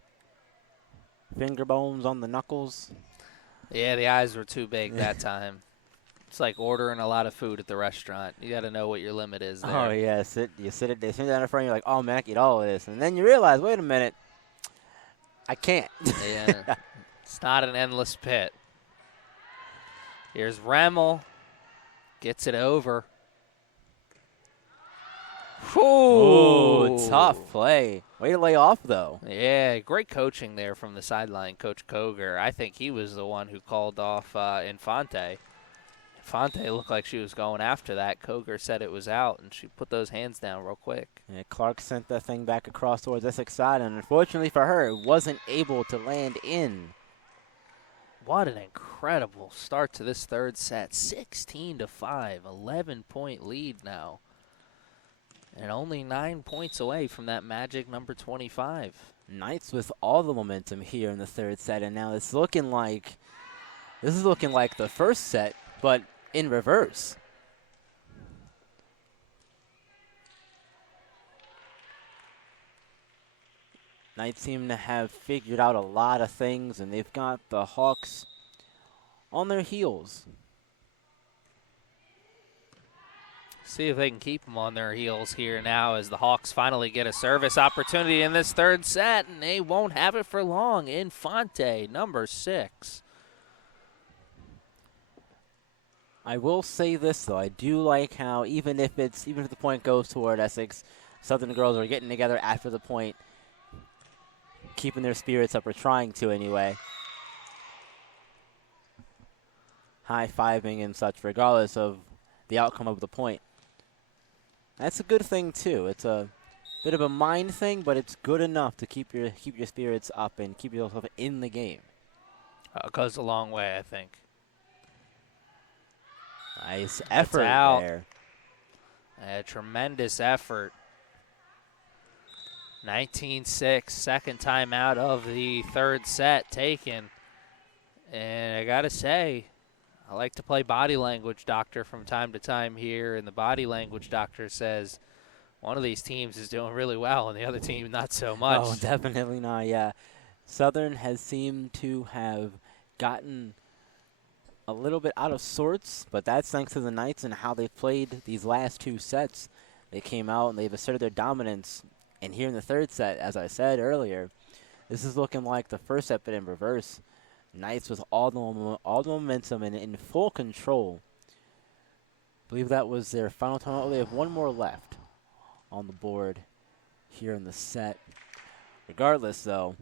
Finger bones on the knuckles. Yeah, the eyes were too big that time. It's like ordering a lot of food at the restaurant. You got to know what your limit is there. Oh, yeah. You sit down in front of you, you're like, oh, man, I can eat all of this. And then you realize, wait a minute, I can't. Yeah. It's not an endless pit. Here's Remmel. Gets it over. Ooh, tough play. Way to lay off, though. Yeah, great coaching there from the sideline, Coach Koger. I think he was the one who called off Infante. Infante looked like she was going after that. Koger said it was out, and she put those hands down real quick. Yeah, Clark sent that thing back across towards Essex side, and unfortunately for her, it wasn't able to land in. What an incredible start to this third set. 16-5, 11-point lead now. And only 9 points away from that magic number 25. Knights with all the momentum here in the third set, and now this is looking like the first set, but in reverse. Knights seem to have figured out a lot of things, and they've got the Hawks on their heels. See if they can keep them on their heels here now as the Hawks finally get a service opportunity in this third set, and they won't have it for long. Infante, number 6. I will say this, though. I do like how even if the point goes toward Essex, Southern girls are getting together after the point, keeping their spirits up, or trying to anyway. High-fiving and such, regardless of the outcome of the point. That's a good thing, too. It's a bit of a mind thing, but it's good enough to keep your spirits up and keep yourself in the game. It goes a long way, I think. Nice effort there. A tremendous effort. 19-6, second time out of the third set taken. And I got to say, I like to play body language doctor from time to time here, and the body language doctor says one of these teams is doing really well and the other team not so much. Oh, definitely not, yeah. Southern has seemed to have gotten a little bit out of sorts, but that's thanks to the Knights and how they've played these last 2 sets. They came out and they've asserted their dominance. And here in the 3rd set, as I said earlier, this is looking like the first set, but in reverse. Knights with all the momentum and in full control. I believe that was their final timeout. They have 1 more left on the board here in the set. Regardless, though,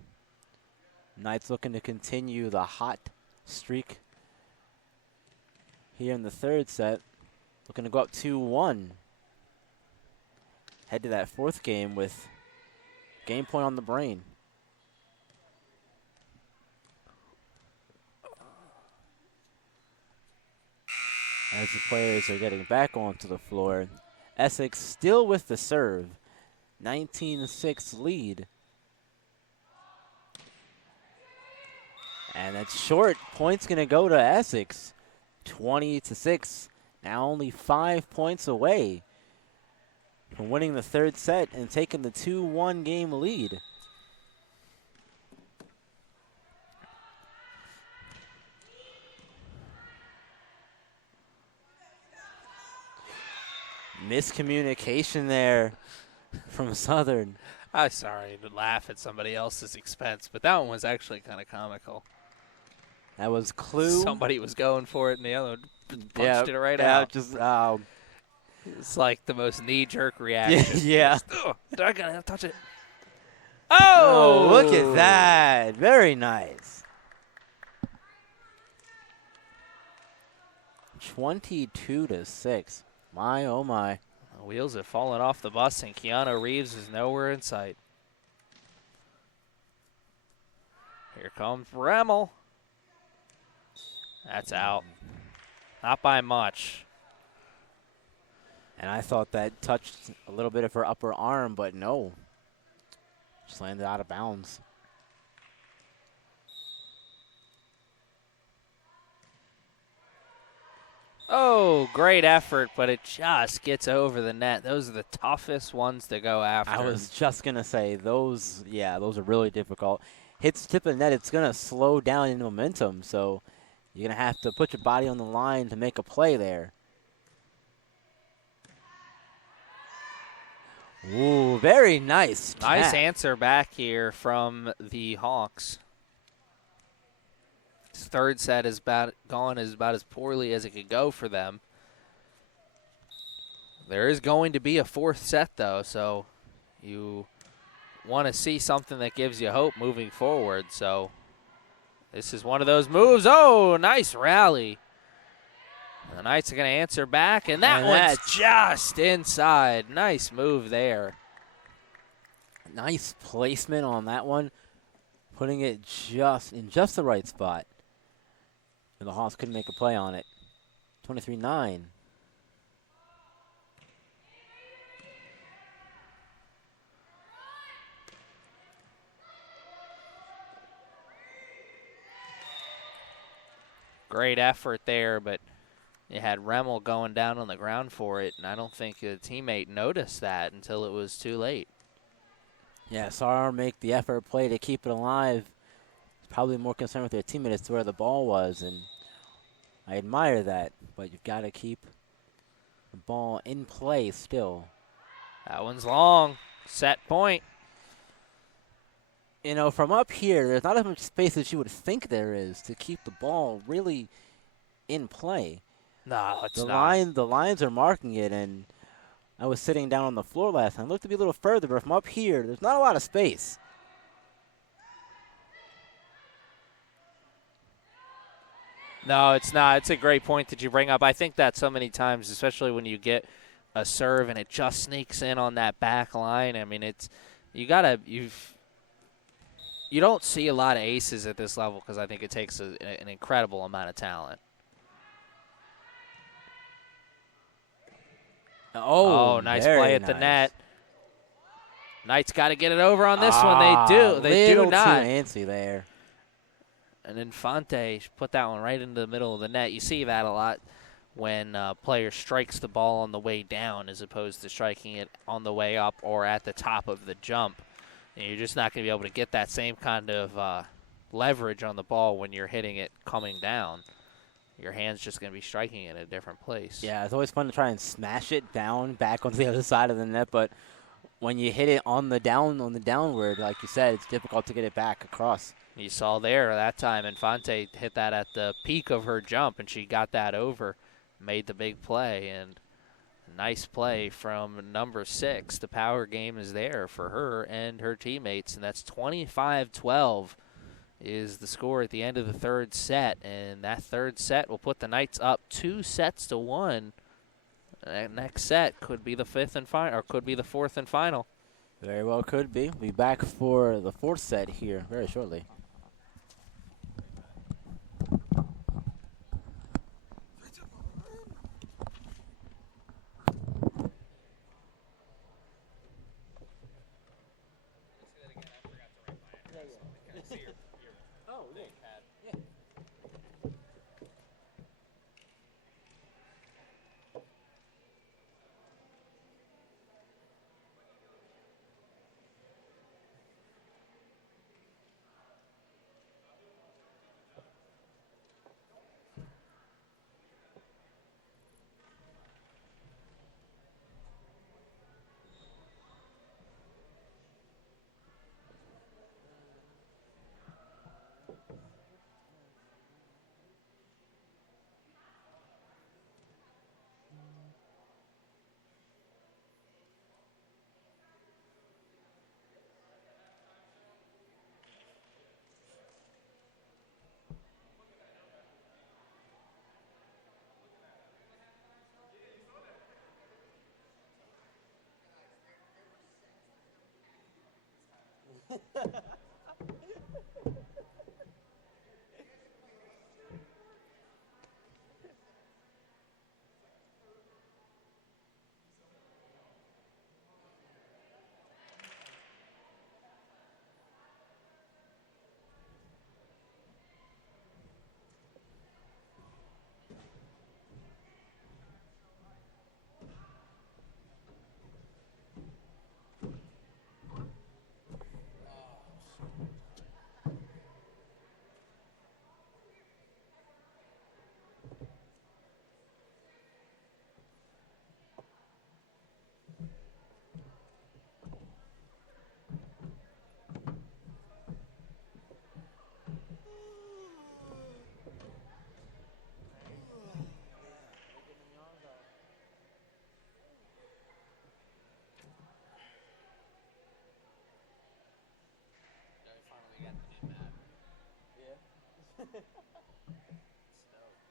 Knights looking to continue the hot streak here in the 3rd set. Looking to go up 2-1. Head to that 4th game with game point on the brain. As the players are getting back onto the floor, Essex still with the serve. 19-6 lead. And that's short. Point's going to go to Essex. 20-6. Now only 5 points away from winning the 3rd set and taking the 2-1 game lead. Miscommunication there from Southern. I'm sorry to laugh at somebody else's expense, but that one was actually kind of comical. That was Clue. Somebody was going for it, and the other one punched it right out. It's like the most knee-jerk reaction. Yeah. I gotta touch it. Oh, look at that. Very nice. 22-6. My, oh, my. The wheels have fallen off the bus, and Keanu Reeves is nowhere in sight. Here comes Remmel. That's out. Not by much. And I thought that touched a little bit of her upper arm, but no. Just landed out of bounds. Oh, great effort, but it just gets over the net. Those are the toughest ones to go after. I was just going to say, those are really difficult. Hits tip of the net, it's going to slow down in momentum, so you're going to have to put your body on the line to make a play there. Ooh, very nice. Nice answer back here from the Hawks. This 3rd set is gone about as poorly as it could go for them. There is going to be a 4th set, though, so you want to see something that gives you hope moving forward. So this is one of those moves. Oh, nice rally. The Knights are going to answer back, and that one's just inside. Nice move there. Nice placement on that one, putting it just in just the right spot. And the Hawks couldn't make a play on it. 23-9. Great effort there, but you had Remmel going down on the ground for it, and I don't think a teammate noticed that until it was too late. Yeah, saw her make the effort play to keep it alive. Probably more concerned with their teammate as to where the ball was, and I admire that, but you've got to keep the ball in play still. That one's long. Set point. You know, from up here, there's not as much space as you would think there is to keep the ball really in play. No, it's not. The lines are marking it, and I was sitting down on the floor last time. Looked to be a little further, but from up here, there's not a lot of space. No, it's not. It's a great point that you bring up. I think that so many times, especially when you get a serve and it just sneaks in on that back line. I mean, you don't see a lot of aces at this level because I think it takes an incredible amount of talent. Oh, nice play at the net. Knights got to get it over on this one. They do not. Too antsy there. And Infante put that one right into the middle of the net. You see that a lot when a player strikes the ball on the way down as opposed to striking it on the way up or at the top of the jump. And you're just not going to be able to get that same kind of leverage on the ball when you're hitting it coming down. Your hand's just going to be striking it in a different place. Yeah, it's always fun to try and smash it down back onto the other side of the net, but when you hit it on the downward, like you said, it's difficult to get it back across. You saw there that time, Infante hit that at the peak of her jump, and she got that over, made the big play, and nice play from number 6. The power game is there for her and her teammates, and that's 25-12 is the score at the end of the third set, and that third set will put the Knights up 2-1. That next set could be the fifth and final, or could be the fourth and final. Very well could be. We'll be back for the fourth set here very shortly.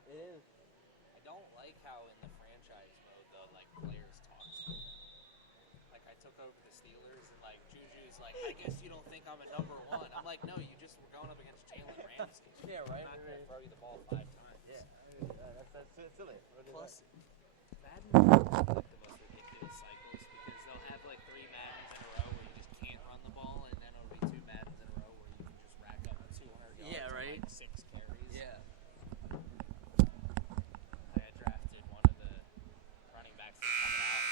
It is. I don't like how in the franchise mode, though, like, players talk to me. Like, I took over the Steelers, and, like, Juju's like, I guess you don't think I'm a number one. I'm like, no, you just were going up against Jalen Ramsey. Yeah, right. I'm not going to throw you the ball 5 times. Yeah, that's silly. Plus, Madden has, like, the most ridiculous cycles because they'll have, like, 3 Maddens in a row where you just can't run the ball, and then it'll be 2 Maddens in a row where you can just rack up 200 yards right. and, like, 6 carries. Yeah. I drafted one of the running backs that's coming out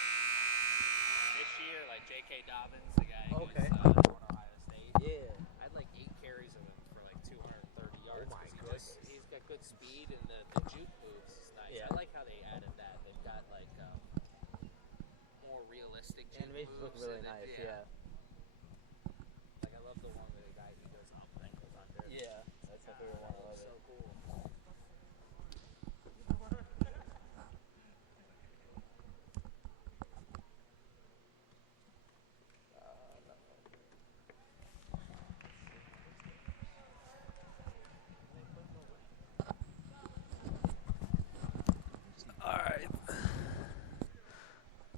this year, like J.K. Dobbins, the guy who's from Ohio State. Yeah. I had like 8 carries of him for like 230 yards. Oh my goodness. He's got good speed, and the juke moves is nice. Yeah. I like how they added that. They've got like more realistic juke Animations moves. look really and nice, it, yeah. Like I love the one where the guy he goes up and then goes under. Yeah, that's my favorite one. I love So it. cool.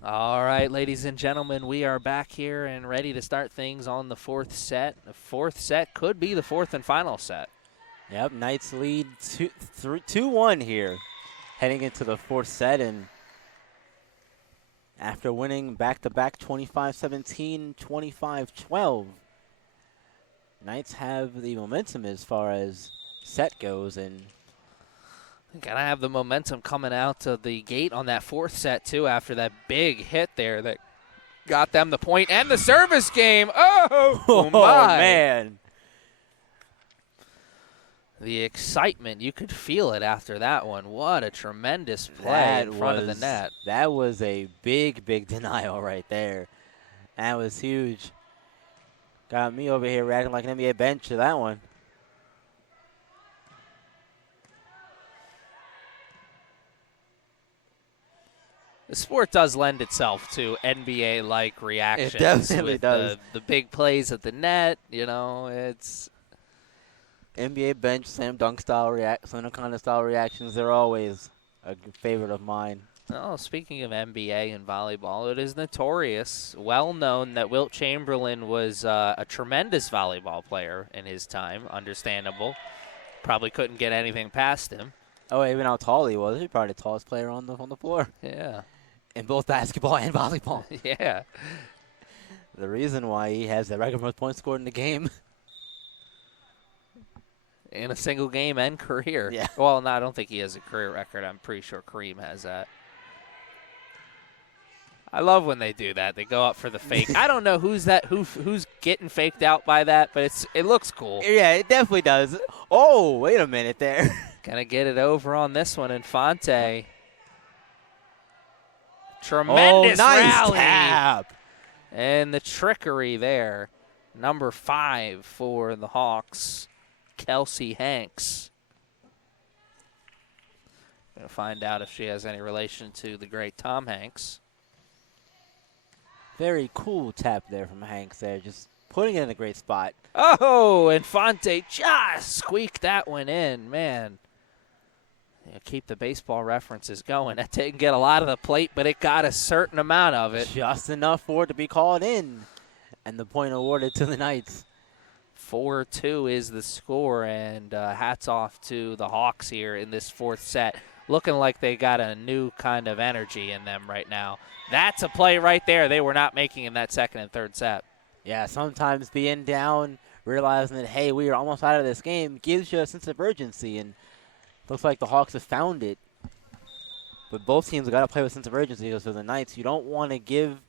All right, ladies and gentlemen, we are back here and ready to start things on the fourth set. The fourth set could be the fourth and final set. Yep, Knights lead 2-1 here, heading into the fourth set, and after winning back-to-back 25-17, 25-12, Knights have the momentum as far as set goes, and Gotta have the momentum coming out of the gate on that fourth set, too, after that big hit there that got them the point and the service game. Oh! Oh, Oh, my. man. The excitement, you could feel it after that one. What a tremendous play in front of the net. That was a big, big denial right there. That was huge. Got me over here acting like an NBA bench to that one. The sport does lend itself to NBA-like reactions. It definitely with does. The big plays at the net, it's... NBA bench, slam dunk style slam kind of style reactions, they're always a favorite of mine. Oh, speaking of NBA and volleyball, it is notorious, well known that Wilt Chamberlain was a tremendous volleyball player in his time. Understandable. Probably couldn't get anything past him. Oh, even how tall he was. He's probably the tallest player on the floor. Yeah. In both basketball and volleyball. Yeah. The reason why he has the record most points scored in the game. In a single game and career. Yeah. Well, no, I don't think he has a career record. I'm pretty sure Kareem has that. I love when they do that. They go up for the fake. I don't know who's getting faked out by that, but it looks cool. Yeah, it definitely does. Oh, wait a minute there. Gonna get it over on this one, Infante. Tremendous nice rally. tap. And the trickery there. Number 5 for the Hawks, Kelsey Hanks. Gonna find out if she has any relation to the great Tom Hanks. Very cool tap there from Hanks there. Just putting it in a great spot. Oh, Infante just squeaked that one in, man. Keep the baseball references going. That didn't get a lot of the plate, but it got a certain amount of it. Just enough for it to be called in. And the point awarded to the Knights. 4-2 is the score, and hats off to the Hawks here in this fourth set. Looking like they got a new kind of energy in them right now. That's a play right there they were not making in that second and third set. Yeah, sometimes being down, realizing that, hey, we are almost out of this game, gives you a sense of urgency. And looks like the Hawks have found it. But both teams have got to play with a sense of urgency because for the Knights, you don't want to give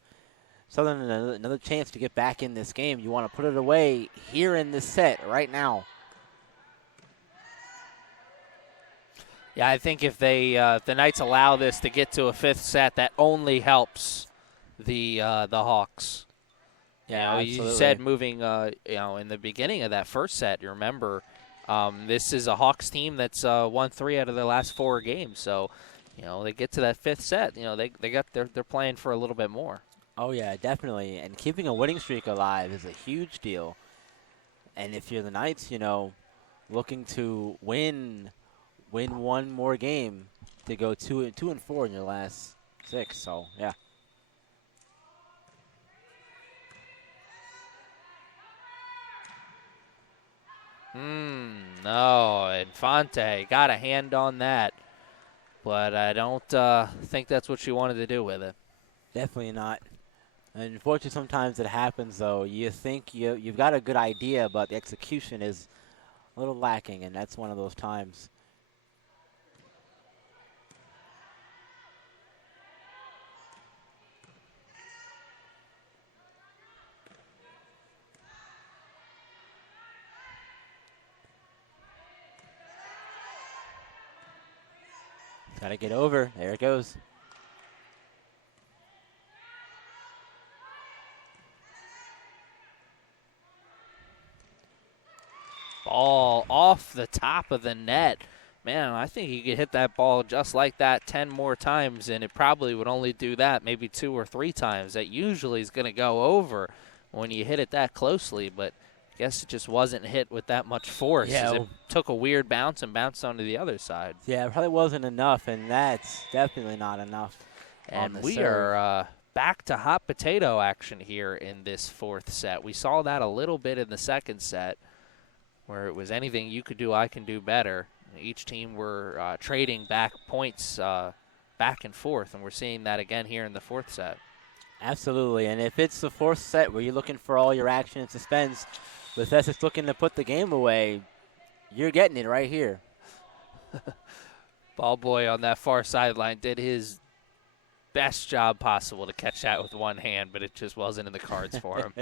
Southern another chance to get back in this game. You want to put it away here in this set right now. Yeah, I think if the Knights allow this to get to a fifth set, that only helps the Hawks. Yeah, you said moving, in the beginning of that first set, you remember, this is a Hawks team that's won 3 out of their last 4 games. So, they get to that fifth set, they're playing for a little bit more. Oh yeah, definitely. And keeping a winning streak alive is a huge deal. And if you're the Knights, looking to win one more game to go 2-4 in your last 6. So yeah. No, Infante got a hand on that, but I don't think that's what she wanted to do with it. Definitely not. And unfortunately, sometimes it happens, though. You think you've got a good idea, but the execution is a little lacking, and that's one of those times. Got to get over. There it goes. Ball off the top of the net. Man, I think he could hit that ball just like that 10 more times, and it probably would only do that maybe 2 or 3 times. That usually is going to go over when you hit it that closely, but I guess it just wasn't hit with that much force. Yeah, it took a weird bounce and bounced onto the other side. Yeah, it probably wasn't enough, and that's definitely not enough. And we are back to hot potato action here in this fourth set. We saw that a little bit in the second set, where it was anything you could do, I can do better. Each team were trading back points back and forth, and we're seeing that again here in the fourth set. Absolutely, and if it's the fourth set where you're looking for all your action and suspense, with Essex looking to put the game away, you're getting it right here. Ball boy on that far sideline did his best job possible to catch that with one hand, but it just wasn't in the cards for him.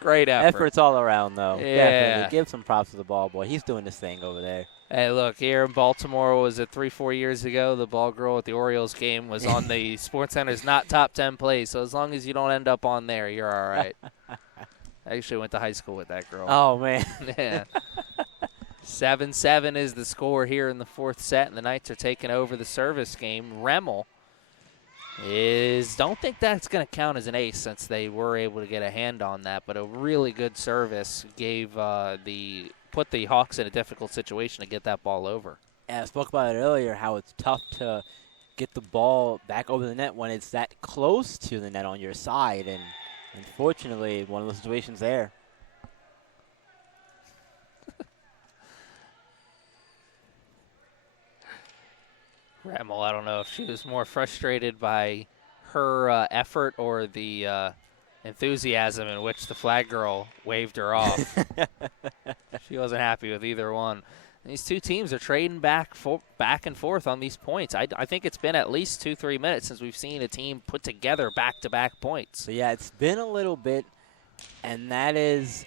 Great effort. Efforts all around, though. Yeah. Definitely. Give some props to the ball boy. He's doing his thing over there. Hey, look, here in Baltimore, was it 3-4 years ago, the ball girl at the Orioles game was on the SportsCenter's not top 10 plays, so as long as you don't end up on there, you're all right. I actually went to high school with that girl. Oh, man. Yeah. 7-7 is the score here in the fourth set, and the Knights are taking over the service game. Remmel don't think that's going to count as an ace since they were able to get a hand on that, but a really good service put the Hawks in a difficult situation to get that ball over. Yeah, I spoke about it earlier, how it's tough to get the ball back over the net when it's that close to the net on your side, and unfortunately, one of those situations there. Remmel, I don't know if she was more frustrated by her effort or the enthusiasm in which the flag girl waved her off. She wasn't happy with either one. And these two teams are trading back and forth on these points. I think it's been at least 2-3 minutes since we've seen a team put together back-to-back points. So, yeah, it's been a little bit, and that is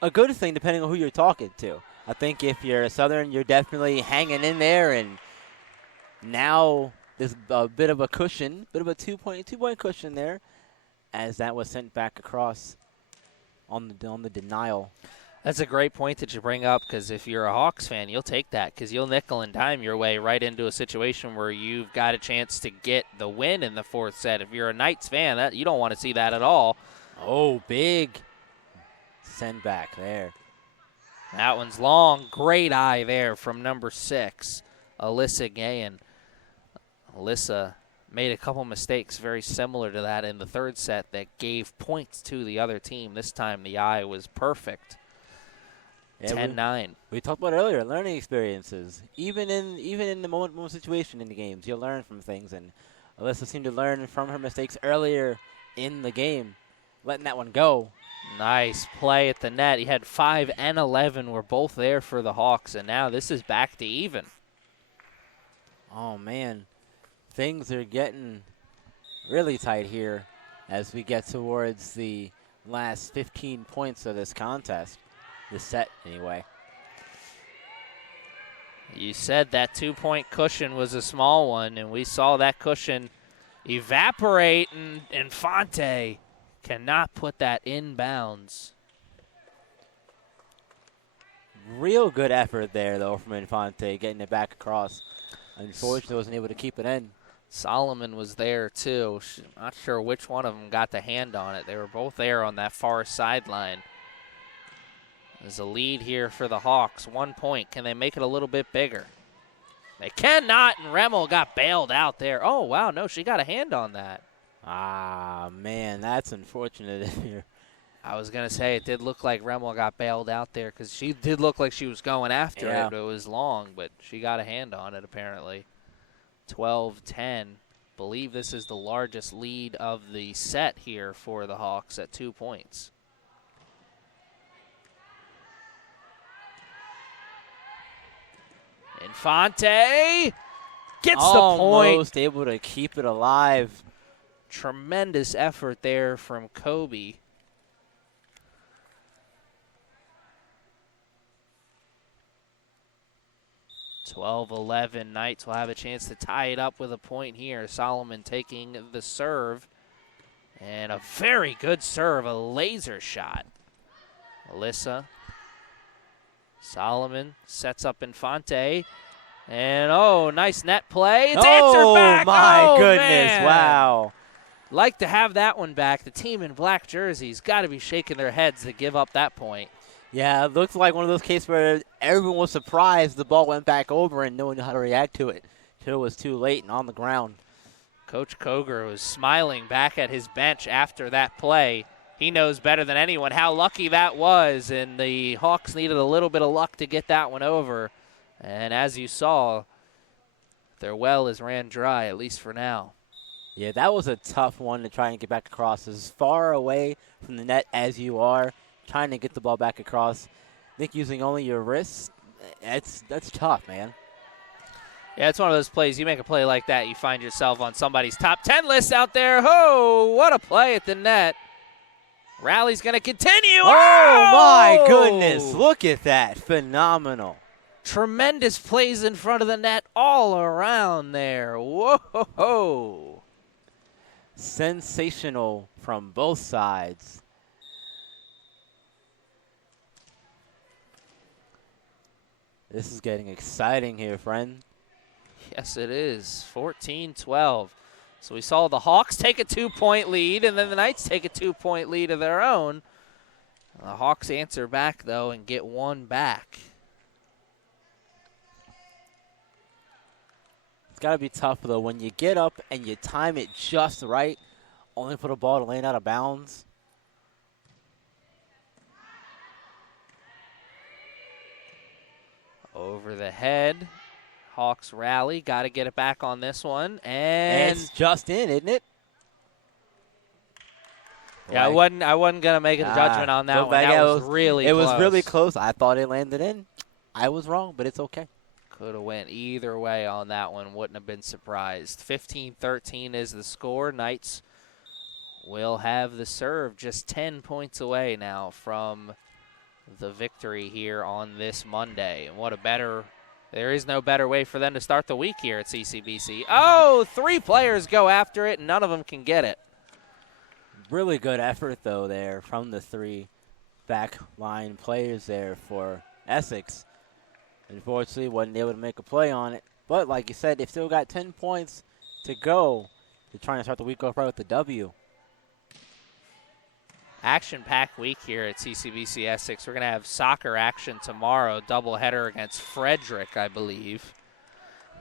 a good thing depending on who you're talking to. I think if you're a Southern, you're definitely hanging in there, and now there's a bit of a cushion, bit of a two-point cushion there, as that was sent back across on the denial. That's a great point that you bring up, because if you're a Hawks fan, you'll take that, because you'll nickel and dime your way right into a situation where you've got a chance to get the win in the fourth set. If you're a Knights fan, you don't want to see that at all. Oh, big send back there. That one's long. Great eye there from number 6, Alyssa Gahan. Alyssa made a couple mistakes very similar to that in the third set that gave points to the other team. This time the eye was perfect. Yeah, 10-9. We talked about earlier, learning experiences. Even in the moment situation in the games, you'll learn from things. And Alyssa seemed to learn from her mistakes earlier in the game, letting that one go. Nice play at the net. He had 5 and 11 were both there for the Hawks, and now this is back to even. Oh, man. Things are getting really tight here as we get towards the last 15 points of this contest. This set, anyway. You said that 2-point cushion was a small one, and we saw that cushion evaporate, and Infante cannot put that in bounds. Real good effort there, though, from Infante, getting it back across. Unfortunately, wasn't able to keep it in. Solomon was there, too. Not sure which one of them got the hand on it. They were both there on that far sideline. There's a lead here for the Hawks. 1 point. Can they make it a little bit bigger? They cannot, and Remmel got bailed out there. Oh, wow, no, she got a hand on that. Ah, man, that's unfortunate. I was going to say it did look like Remmel got bailed out there because she did look like she was going after it. It was long, but she got a hand on it apparently. 12-10. Believe this is the largest lead of the set here for the Hawks at 2 points. Infante gets the point. Almost able to keep it alive. Tremendous effort there from Kobe. (12-11). Knights will have a chance to tie it up with a point here. Solomon taking the serve. And a very good serve, a laser shot. Alyssa. Solomon sets up Infante. And, oh, nice net play. It's answered back. Oh, my goodness. Man. Wow. Like to have that one back. The team in black jerseys got to be shaking their heads to give up that point. Yeah, it looks like one of those cases where everyone was surprised the ball went back over and no one knew how to react to it until it was too late and on the ground. Coach Koger was smiling back at his bench after that play. He knows better than anyone how lucky that was, and the Hawks needed a little bit of luck to get that one over. And as you saw, their well is ran dry, at least for now. Yeah, that was a tough one to try and get back across. As far away from the net as you are, trying to get the ball back across. I think using only your wrists, that's tough, man. Yeah, it's one of those plays. You make a play like that, you find yourself on somebody's top 10 list out there. Oh, what a play at the net. Rally's going to continue. Oh, my goodness. Look at that. Phenomenal. Tremendous plays in front of the net all around there. Whoa. Sensational from both sides. This is getting exciting here, friend. Yes, it is. 14-12. So we saw the Hawks take a 2-point lead, and then the Knights take a 2-point lead of their own. The Hawks answer back, though, and get one back. It's got to be tough, though, when you get up and you time it just right, only for the ball to land out of bounds. Over the head. Hawks rally. Got to get it back on this one. And it's just in, isn't it? Yeah, Right. I wasn't going to make a judgment on that one. That was really close. It was really close. I thought it landed in. I was wrong, but it's okay. Could have went either way on that one. Wouldn't have been surprised. 15-13 is the score. Knights will have the serve, just 10 points away now from the victory here on this Monday. And there is no better way for them to start the week here at CCBC. Oh, 3 players go after it, and none of them can get it. Really good effort, though, there from the 3 back line players there for Essex. Unfortunately, wasn't able to make a play on it. But like you said, they've still got 10 points to go. They're trying to start the week off right with the W. Action-packed week here at CCBC Essex. We're going to have soccer action tomorrow, doubleheader against Frederick, I believe.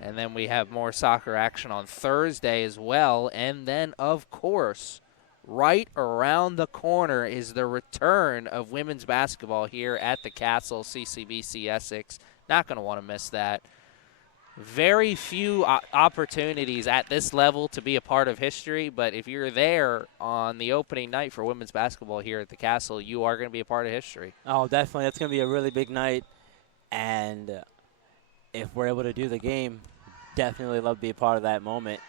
And then we have more soccer action on Thursday as well. And then, of course, right around the corner is the return of women's basketball here at the Castle, CCBC Essex. Not going to want to miss that. Very few opportunities at this level to be a part of history, but if you're there on the opening night for women's basketball here at the Castle, you are going to be a part of history. Oh, definitely. That's going to be a really big night. And if we're able to do the game, definitely love to be a part of that moment.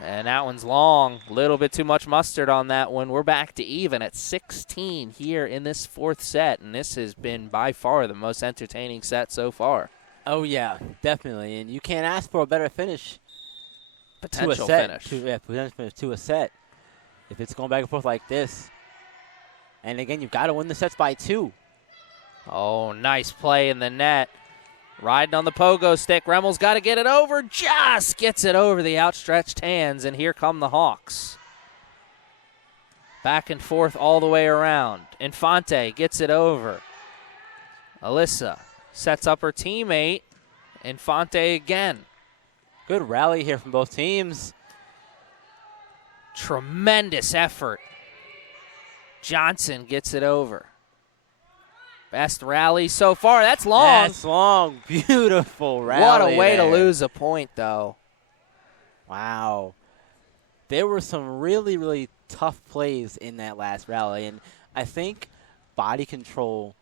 And that one's long. A little bit too much mustard on that one. We're back to even at 16 here in this 4th set, and this has been by far the most entertaining set so far. Oh, yeah, definitely. And you can't ask for a better finish. Potential to a set. finish. Potential finish to a set. If it's going back and forth like this. And, again, you've got to win the sets by 2. Oh, nice play in the net. Riding on the pogo stick. Remmel's got to get it over. Just gets it over the outstretched hands, and here come the Hawks. Back and forth all the way around. Infante gets it over. Alyssa sets up her teammate. Infante again. Good rally here from both teams. Tremendous effort. Johnson gets it over. Best rally so far. That's long. That's long. Beautiful rally. What a way there. to lose a point, though. Wow. There were some really, really tough plays in that last rally, and I think body control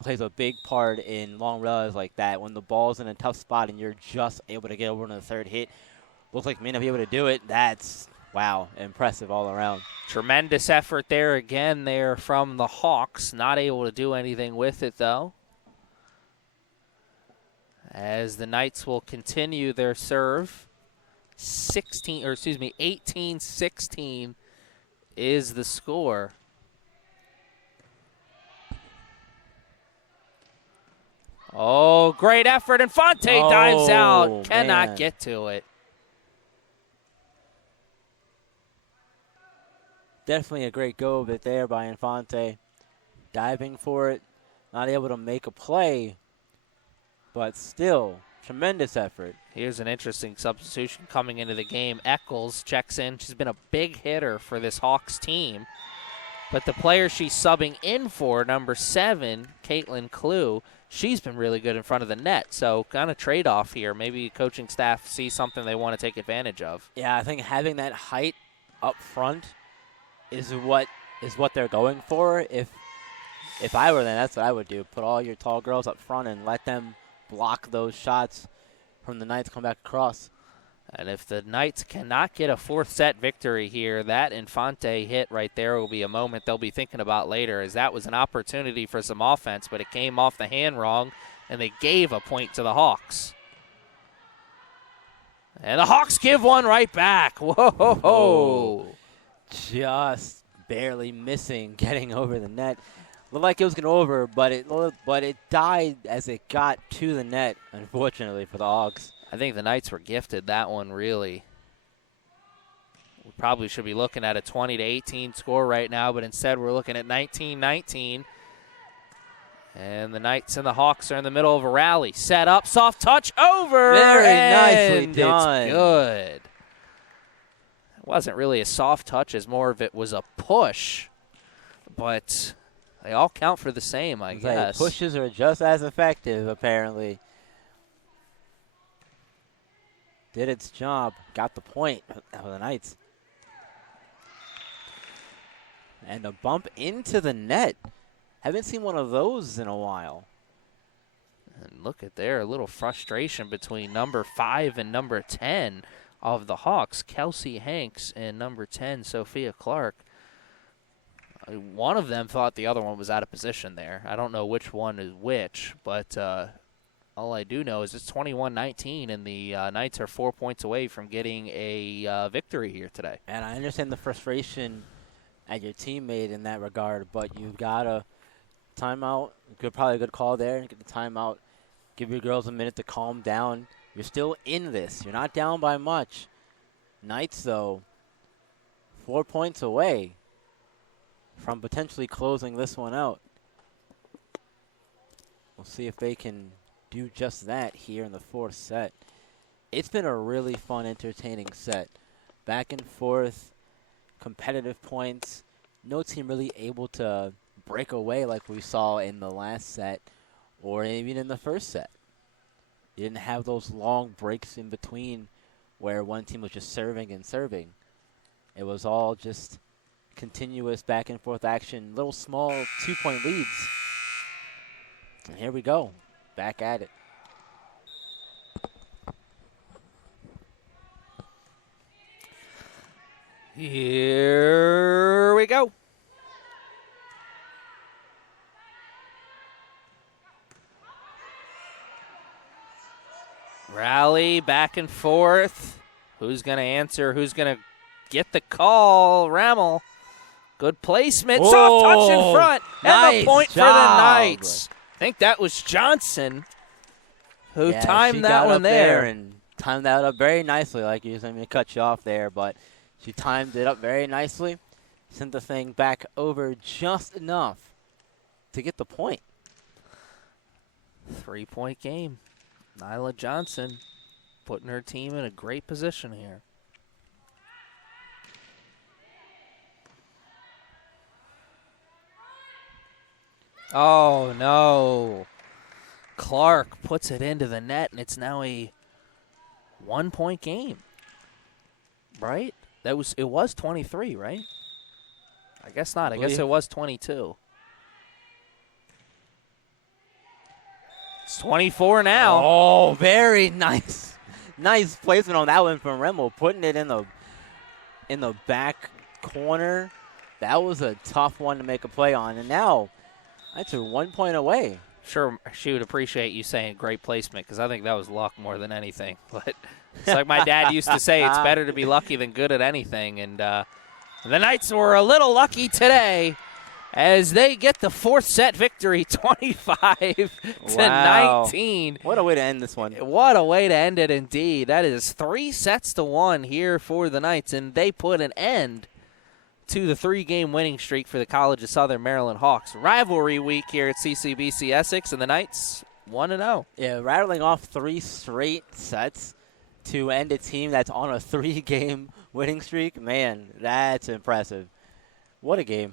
plays a big part in long rallies like that. When the ball's in a tough spot and you're just able to get over on the third hit, looks like me not be able to do it. That's, wow, impressive all around. Tremendous effort there again there from the Hawks. Not able to do anything with it, though. As the Knights will continue their serve. 18-16 is the score. Oh, great effort. Infante dives out. Cannot get to it. Definitely a great go of it there by Infante. Diving for it. Not able to make a play, but still, tremendous effort. Here's an interesting substitution coming into the game. Eccles checks in. She's been a big hitter for this Hawks team. But the player she's subbing in for, number 7, Caitlin Clue, she's been really good in front of the net. So kind of trade-off here. Maybe coaching staff sees something they want to take advantage of. Yeah, I think having that height up front is what they're going for. If I were them, that's what I would do. Put all your tall girls up front and let them block those shots from the Knights come back across. And if the Knights cannot get a fourth set victory here, that Infante hit right there will be a moment they'll be thinking about later, as that was an opportunity for some offense, but it came off the hand wrong, and they gave a point to the Hawks. And the Hawks give one right back. Whoa. Just barely missing getting over the net. Looked like it was going to over, but it died as it got to the net, unfortunately, for the Hawks. I think the Knights were gifted that one, really. We probably should be looking at a 20-18 score right now, but instead we're looking at 19-19. And the Knights and the Hawks are in the middle of a rally. Set up, soft touch, over. Very nicely done. It's good. It wasn't really a soft touch, as more of it was a push. But they all count for the same, I guess. Pushes are just as effective, apparently. Did its job. Got the point for the Knights. And a bump into the net. Haven't seen one of those in a while. And look at there, a little frustration between number 5 and number 10 of the Hawks, Kelsey Hanks, and number 10, Sophia Clark. One of them thought the other one was out of position there. I don't know which one is which, but all I do know is it's 21-19, and the Knights are 4 points away from getting a victory here today. And I understand the frustration at your teammate in that regard, but you've got to timeout. Probably a good call there. Get the timeout. Give your girls a minute to calm down. You're still in this. You're not down by much. Knights, though, 4 points away from potentially closing this one out. We'll see if they can do just that here in the fourth set. It's been a really fun, entertaining set. Back and forth, competitive points. No team really able to break away like we saw in the last set or even in the first set. You didn't have those long breaks in between where one team was just serving and serving. It was all just continuous back and forth action, little small 2-point leads. And here we go, back at it. Here we go. Rally back and forth. Who's going to answer? Who's going to get the call? Rammel. Good placement. Whoa, soft touch in front. Nice and a point job for the Knights. I think that was Johnson who timed that one there. And timed that up very nicely. Like you said, I'm going to cut you off there, but she timed it up very nicely. Sent the thing back over just enough to get the point. 3-point game. Nyla Johnson putting her team in a great position here. Oh, no. Clark puts it into the net, and it's now a 1-point game. Right? It was 23, right? I guess not. I guess it was 22. It's 24 now. Oh, very nice. Nice placement on that one from Remmel, putting it in the back corner. That was a tough one to make a play on. And now, that's a 1 point away. Sure, she would appreciate you saying great placement, because I think that was luck more than anything. But it's like my dad used to say, it's better to be lucky than good at anything. And the Knights were a little lucky today as they get the fourth set victory, 25-19. What a way to end this one. What a way to end it indeed. That is 3-1 here for the Knights, and they put an end to the 3-game winning streak for the College of Southern Maryland Hawks. Rivalry week here at CCBC Essex, and the Knights 1-0. Yeah, rattling off 3 straight sets to end a team that's on a 3-game winning streak. Man, that's impressive. What a game.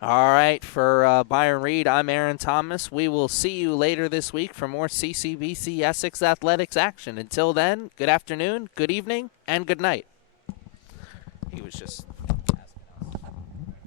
All right, for Byron Reed, I'm Aaron Thomas. We will see you later this week for more CCBC Essex athletics action. Until then, good afternoon, good evening, and good night. He was just